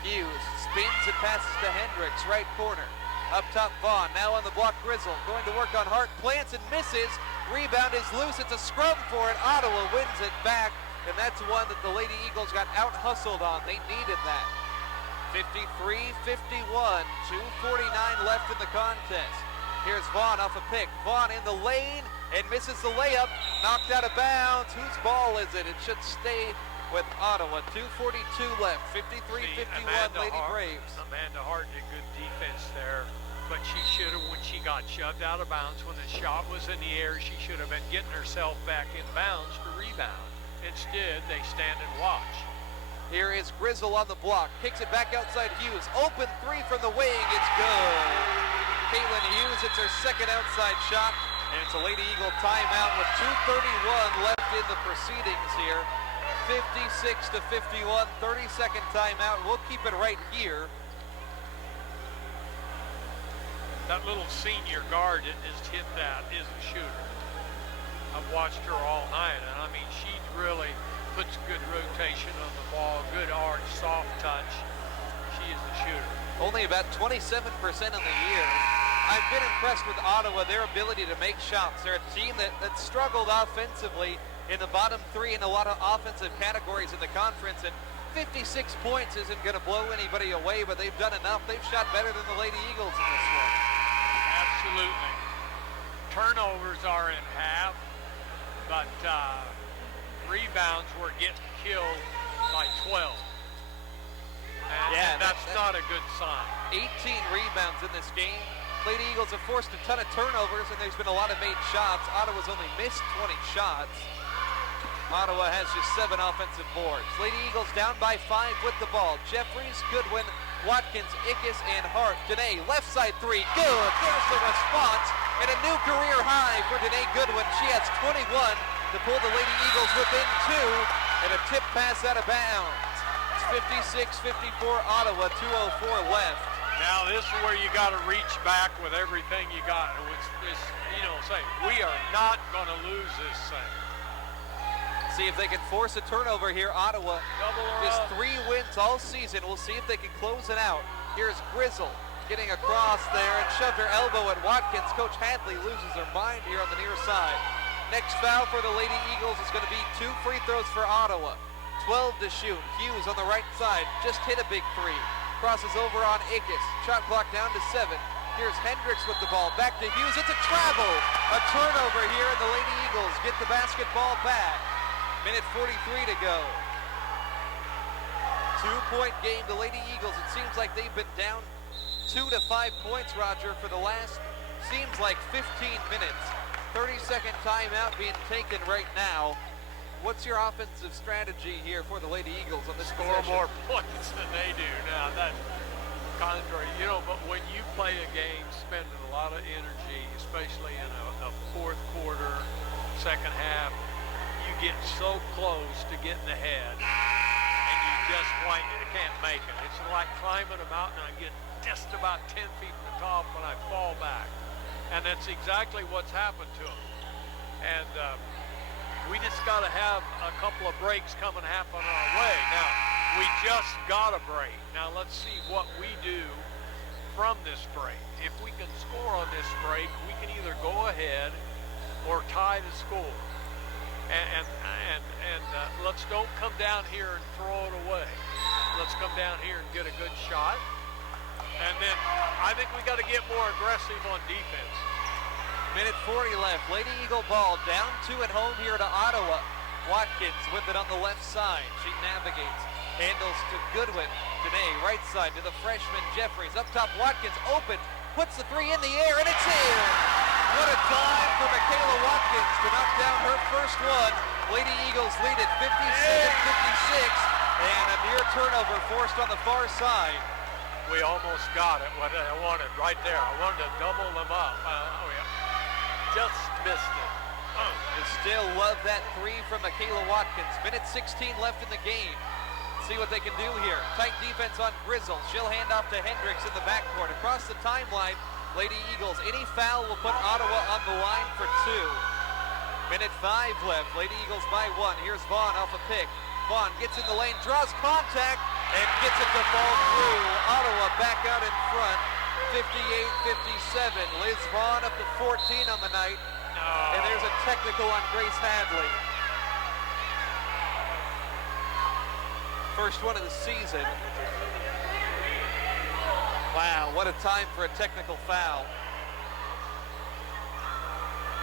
Hughes spins and passes to Hendricks, right corner. Up top, Vaughn. Now on the block, Grizzle. Going to work on Hart. Plants and misses. Rebound is loose. It's a scrum for it. Ottawa wins it back. And that's one that the Lady Eagles got out-hustled on. They needed that. 53-51. 2:49 left in the contest. Here's Vaughn off a pick. Vaughn in the lane and misses the layup. Knocked out of bounds. Whose ball is it? It should stay with Ottawa. 2:42 left. 53-51 Lady Braves. Amanda Hart did good defense there, but she should have, when she got shoved out of bounds, when the shot was in the air, she should have been getting herself back in bounds for rebound. Instead, they stand and watch. Here is Grizzle on the block. Kicks it back outside Hughes. Open 3 from the wing. It's good. Caitlin Hughes, it's her second outside shot, and it's a Lady Eagle timeout with 2:31 left in the proceedings here. 56-51, 30-second timeout. We'll keep it right here. That little senior guard that just hit that is a shooter. I've watched her all night, and I mean, she really puts good rotation on the ball, good arch, soft touch. She is a shooter. Only about 27% on the year. I've been impressed with Ottawa, their ability to make shots. They're a team that struggled offensively in the bottom 3 in a lot of offensive categories in the conference, and 56 points isn't going to blow anybody away, but they've done enough. They've shot better than the Lady Eagles in this one. Absolutely. Turnovers are in half, but rebounds were getting killed by 12. And that's not a good sign. 18 rebounds in this game. Lady Eagles have forced a ton of turnovers, and there's been a lot of made shots. Ottawa's only missed 20 shots. Ottawa has just 7 offensive boards. Lady Eagles down by 5 with the ball. Jeffries, Goodwin, Watkins, Ickes, and Hart. Danae, left side 3, good. There's the response, and a new career high for Danae Goodwin. She has 21 to pull the Lady Eagles within 2, and a tip pass out of bounds. It's 56-54 Ottawa, 2:04 left. Now this is where you got to reach back with everything you got. Say, we are not going to lose this thing. See if they can force a turnover here. Ottawa, just 3 wins all season. We'll see if they can close it out. Here's Grizzle getting across there and shoved her elbow at Watkins. Coach Hadley loses her mind here on the near side. Next foul for the Lady Eagles is going to be 2 free throws for Ottawa. 12 to shoot. Hughes on the right side just hit a big 3. Crosses over on Ickes. Shot clock down to 7. Here's Hendricks with the ball. Back to Hughes. It's a travel. A turnover here, and the Lady Eagles get the basketball back. Minute 43 to go. 2-point game. The Lady Eagles, it seems like they've been down 2 to 5 points, Roger, for the last, seems like 15 minutes. 30-second timeout being taken right now. What's your offensive strategy here for the Lady Eagles on this Score possession? more points than they do. Now, that's contrary. But when you play a game spending a lot of energy, especially in a fourth quarter, second half, you get so close to getting ahead, and you just can't make it. It's like climbing a mountain. I get just about 10 feet from the top when I fall back. And that's exactly what's happened to them. And we just got to have a couple of breaks coming happen our way. Now, we just got a break. Now, let's see what we do from this break. If we can score on this break, we can either go ahead or tie the score. And let's don't come down here and throw it away. Let's come down here and get a good shot. And then I think we got to get more aggressive on defense. Minute 40 left. Lady Eagle ball down 2 at home here to Ottawa. Watkins with it on the left side. She navigates. Handles to Goodwin. Danae, right side to the freshman Jeffries. Up top, Watkins open. Puts the 3 in the air, and it's in! What a time for Michaela Watkins to knock down her first one. Lady Eagles lead at 57-56, and a near turnover forced on the far side. We almost got it, what I wanted right there. I wanted to double them up. Just missed it. You still love that 3 from Michaela Watkins. Minute 16 left in the game. See what they can do here. Tight defense on Grizzle. She'll hand off to Hendricks in the backcourt. Across the timeline, Lady Eagles. Any foul will put Ottawa on the line for 2. Minute 5 left. Lady Eagles by 1. Here's Vaughn off a pick. Vaughn gets in the lane, draws contact, and gets it to fall through. Ottawa back out in front. 58-57. Liz Vaughn up to 14 on the night. And there's a technical on Grace Hadley. First one of the season. Wow, what a time for a technical foul.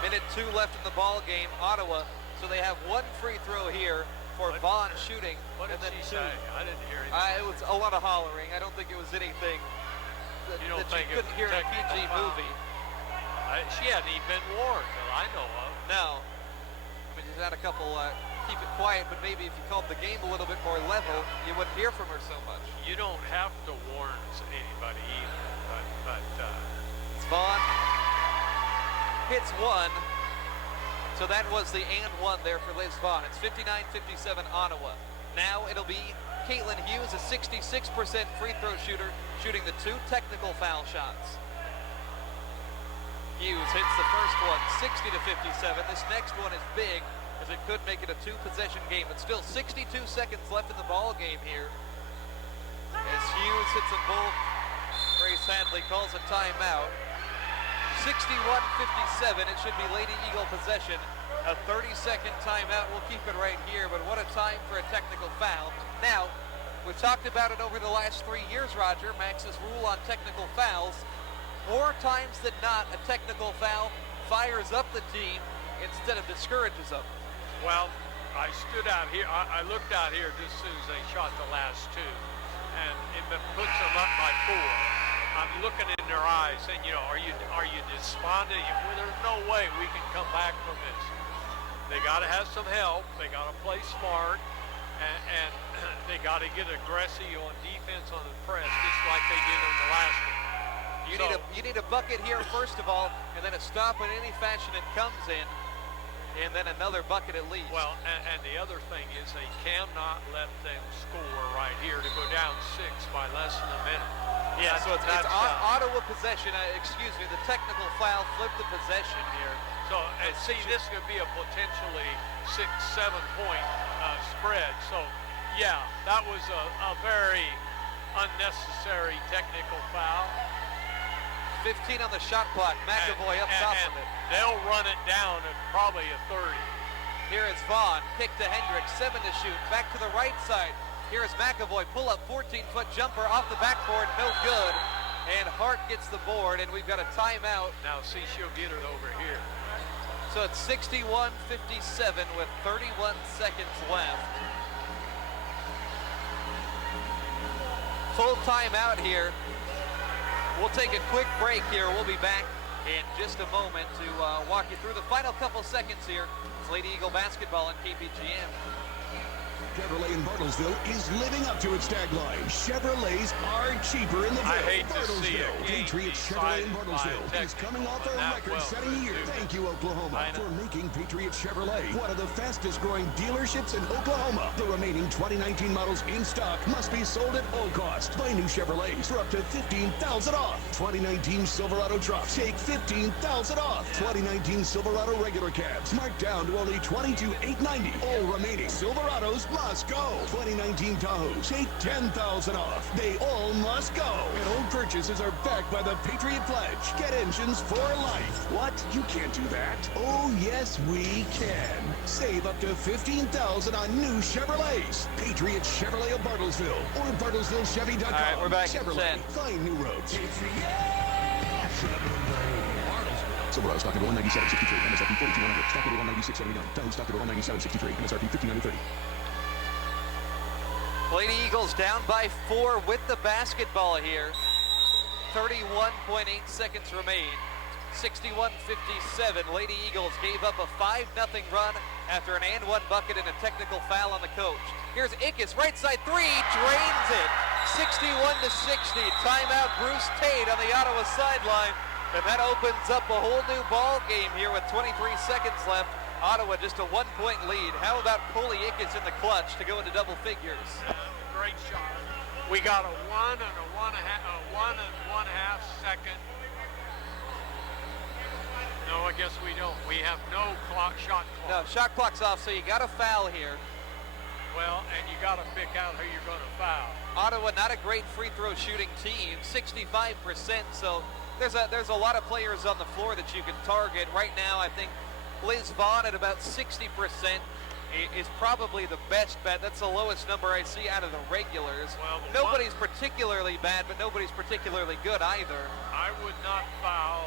Minute 2 left in the ball game. Ottawa, so they have 1 free throw here for Vaughn shooting. What did she say? I didn't hear anything. It was a lot of hollering. I don't think it was anything that you couldn't hear in a PG movie. She hadn't even been warned that I know of. No. I mean, she's had a couple keep it quiet, but maybe if you called the game a little bit more level, you wouldn't hear from her so much. You don't have to warn anybody either, but Vaughn hits 1. So that was the and 1 there for Liz Vaughn. It's 59-57 Ottawa. Now it'll be Caitlin Hughes, a 66% free throw shooter, shooting the 2 technical foul shots. Hughes hits the first one, 60-57. This next one is big, as it could make it a 2-possession game, but still 62 seconds left in the ball game here. As Hughes hits them both, Grace Hadley calls a timeout. 61-57, it should be Lady Eagle possession. A 30-second timeout, we'll keep it right here, but what a time for a technical foul. Now, we've talked about it over the last 3 years, Roger, Max's rule on technical fouls. More times than not, a technical foul fires up the team instead of discourages them. Well, I stood out here. I looked out here just as soon as they shot the last 2, and it puts them up by 4. I'm looking in their eyes, saying, are you despondent? Well, there's no way we can come back from this. They got to have some help. They got to play smart, and they got to get aggressive on defense on the press, just like they did on the last one. You need a bucket here first of all, and then a stop in any fashion it comes in, and then another bucket at least. Well, and the other thing is they cannot let them score right here to go down 6 by less than a minute. Yeah, so it's Ottawa possession. Excuse me, the technical foul flipped the possession here. So, and see, this could be a potentially 6-7 point spread. So, yeah, that was a very unnecessary technical foul. 15 on the shot clock. McAvoy up top of it. They'll run it down at probably a 30. Here is Vaughn. Kick to Hendricks. 7 to shoot. Back to the right side. Here is McAvoy. Pull up 14-foot jumper off the backboard. No good. And Hart gets the board, and we've got a timeout. Now, see, she'll get it over here. So it's 61-57 with 31 seconds left. Full timeout here. We'll take a quick break here. We'll be back in just a moment to walk you through the final couple seconds here. It's Lady Eagle basketball on KPGM. Chevrolet in Bartlesville is living up to its tagline. Chevrolets are cheaper in the Ville. I hate to see it. Patriot Chevrolet in Bartlesville is coming off a record-setting year. Thank you, Oklahoma, for making Patriot Chevrolet one of the fastest-growing dealerships in Oklahoma. The remaining 2019 models in stock must be sold at all cost. Buy new Chevrolets for up to $15,000 off. 2019 Silverado trucks take $15,000 off. 2019 Silverado regular cabs marked down to only $22,890. All remaining Silverados must go. 2019 Tahoes take $10,000 off. They all must go. And old purchases are backed by the Patriot Pledge. Get engines for life. What? You can't do that. Oh, yes, we can. Save up to $15,000 on new Chevrolets. Patriot Chevrolet of Bartlesville or BartlesvilleChevy.com. All right, we're back Chevrolet. at 10. Find new roads. Silverado stock number 197.63, MSRP 42,100, stock number 196.79, Tahoe stock number 197.63, MSRP 59.30. Lady Eagles down by 4 with the basketball here. 31.8 seconds remain. 61-57. Lady Eagles gave up a 5-0 run after an and 1 bucket and a technical foul on the coach. Here's Ickes, right side 3, drains it. 61-60. Timeout Bruce Tate on the Ottawa sideline. And that opens up a whole new ball game here with 23 seconds left. Ottawa just a 1-point lead. How about Coley Ickes in the clutch to go into double figures? Great shot. We got a 1 and a 1.5 second. No, I guess we don't. We have no shot clock. No, shot clock's off, so you got a foul here. Well, and you got to pick out who you're going to foul. Ottawa, not a great free throw shooting team, 65%. So there's a lot of players on the floor that you can target. Right now, I think Liz Vaughn at about 60% is probably the best bet. That's the lowest number I see out of the regulars. Well, nobody's particularly bad, but nobody's particularly good either. I would not foul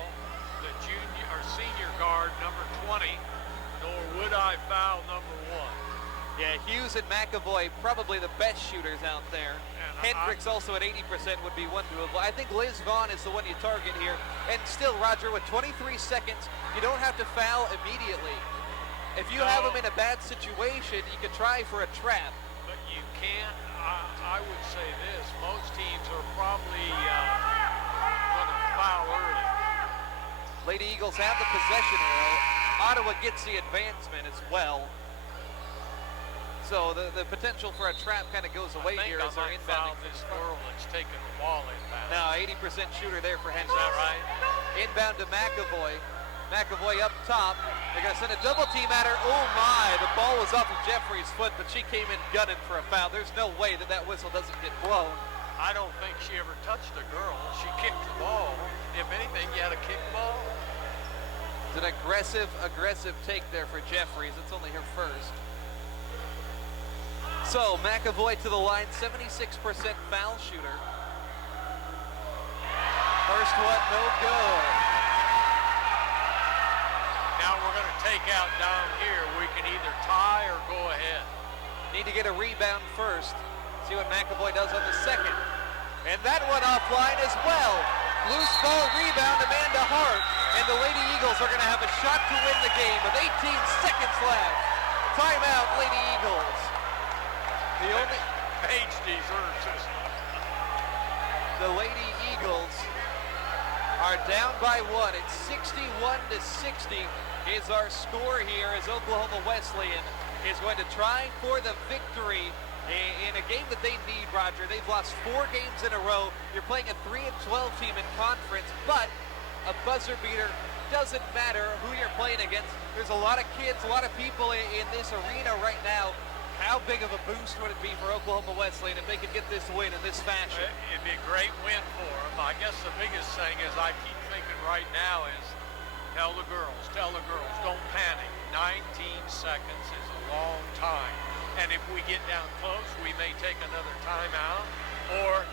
the junior or senior guard number 20, nor would I foul number 1. Yeah, Hughes and McAvoy, probably the best shooters out there. And Hendricks also at 80% would be one to avoid. I think Liz Vaughn is the one you target here. And still, Roger, with 23 seconds, you don't have to foul immediately. If you have them in a bad situation, you could try for a trap. But you can't. I would say this. Most teams are probably going to foul early. Lady Eagles have the possession arrow. Ottawa gets the advancement as well. So the potential for a trap kind of goes away here as they're inbounding. This girl that's taking the ball inbound. Now 80% shooter there for Hendricks. Is that right? Inbound to McAvoy. McAvoy up top. They're going to send a double team at her. Oh my, the ball was off of Jeffrey's foot, but she came in gunning for a foul. There's no way that whistle doesn't get blown. I don't think she ever touched a girl. She kicked the ball. If anything, you had a kick ball. It's an aggressive take there for Jeffries. It's only her first. So McAvoy to the line, 76% foul shooter. First one, no good. Now we're going to take out down here. We can either tie or go ahead. Need to get a rebound first. See what McAvoy does on the second. And that one offline as well. Loose ball rebound, Amanda Hart, and the Lady Eagles are going to have a shot to win the game with 18 seconds left. Timeout, Lady Eagles. The only Paige deserves this. The Lady Eagles are down by 1. It's 61-60 is our score here as Oklahoma Wesleyan is going to try for the victory in a game that they need, Roger. They've lost 4 games in a row. You're playing a 3-12 team in conference, but a buzzer beater doesn't matter who you're playing against. There's a lot of kids, a lot of people in this arena right now. How big of a boost would it be for Oklahoma Wesleyan if they could get this win in this fashion? It'd be a great win for them. I guess the biggest thing is I keep thinking right now is tell the girls, don't panic. 19 seconds is a long time. And if we get down close, we may take another timeout, or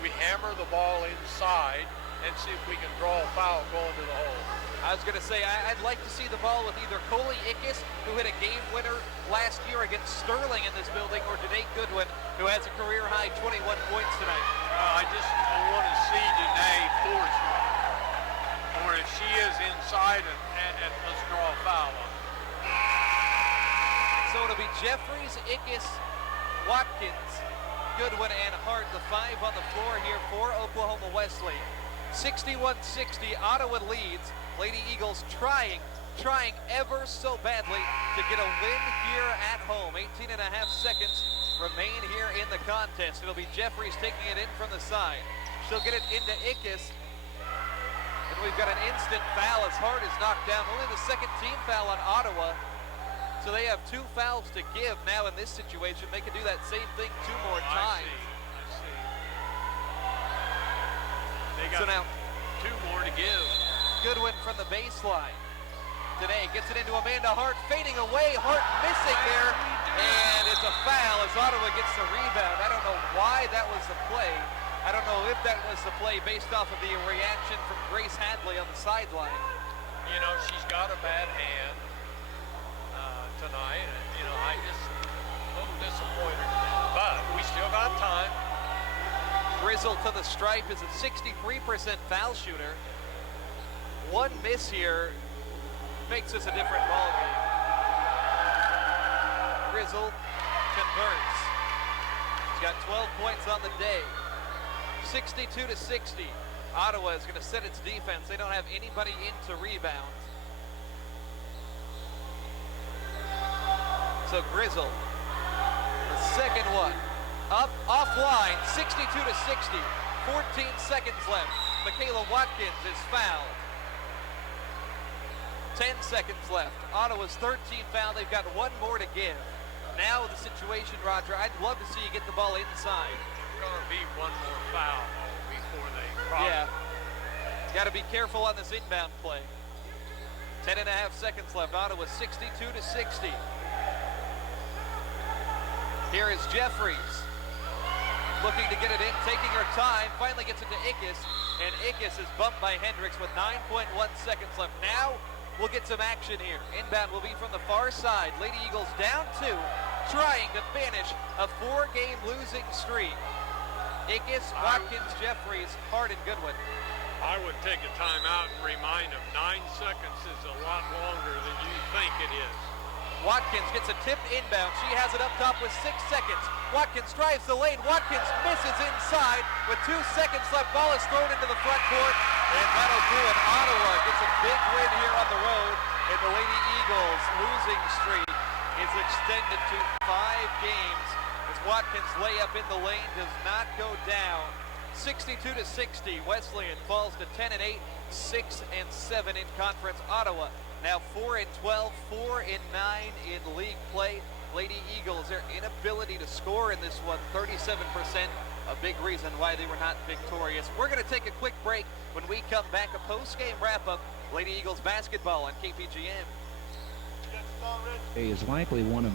we hammer the ball inside and see if we can draw a foul going to the hole. I was going to say, I'd like to see the ball with either Coley Ickes, who hit a game winner last year against Sterling in this building, or Danae Goodwin, who has a career-high 21 points tonight. I just want to see Danae force one. Or if she is inside, and let's draw a foul on her. So it'll be Jeffries, Ickes, Watkins, Goodwin, and Hart, the 5 on the floor here for Oklahoma Wesleyan. 61-60, Ottawa leads. Lady Eagles trying ever so badly to get a win here at home. 18 and a half seconds remain here in the contest. It'll be Jeffries taking it in from the side. She'll get it into Ickes. And we've got an instant foul as Hart is knocked down. Only the second team foul on Ottawa. So they have 2 fouls to give now in this situation. They can do that same thing 2 more times. I see. They got so now 2 more to give. Goodwin from the baseline. Danae gets it into Amanda Hart, fading away. Hart missing there, and it's a foul as Ottawa gets the rebound. I don't know why that was the play. I don't know if that was the play based off of the reaction from Grace Hadley on the sideline. You know, she's got a bad hand tonight. You know, I just a little disappointed. But we still got time. Grizzle to the stripe is a 63% foul shooter. 1 miss here makes this a different ball game. Grizzle converts. He's got 12 points on the day. 62-60. Ottawa is going to set its defense. They don't have anybody in to rebound. So Grizzle, the second one, up offline, 62-60. 14 seconds left. Michaela Watkins is fouled. 10 seconds left. Ottawa's 13th foul. They've got 1 more to give. Now the situation, Roger, I'd love to see you get the ball inside. There's going to be 1 more foul before they probably... Yeah. Got to be careful on this inbound play. 10 and a half seconds left. Ottawa 62-60. Here is Jeffries. Looking to get it in, taking her time. Finally gets it to Ickes. And Ickes is bumped by Hendricks with 9.1 seconds left. Now we'll get some action here. Inbound will be from the far side. Lady Eagles down 2, trying to finish a 4-game losing streak. Ickes, Watkins, Jeffries, Hart, and Goodwin. I would take a timeout and remind them 9 seconds is a lot longer than you think it is. Watkins gets a tipped inbound. She has it up top with 6 seconds. Watkins drives the lane. Watkins misses inside with 2 seconds left. Ball is thrown into the front court, and that'll do it. Ottawa gets a big win here on the road, and the Lady Eagles losing streak is extended to 5 games as Watkins' layup in the lane does not go down. 62-60. Wesleyan falls to 10-8, 6-7 in conference. Ottawa now 4-12, 4-9 in league play. Lady Eagles, their inability to score in this one, 37%, a big reason why they were not victorious. We're going to take a quick break. When we come back, a post-game wrap-up. Lady Eagles basketball on KPGM. Is likely one of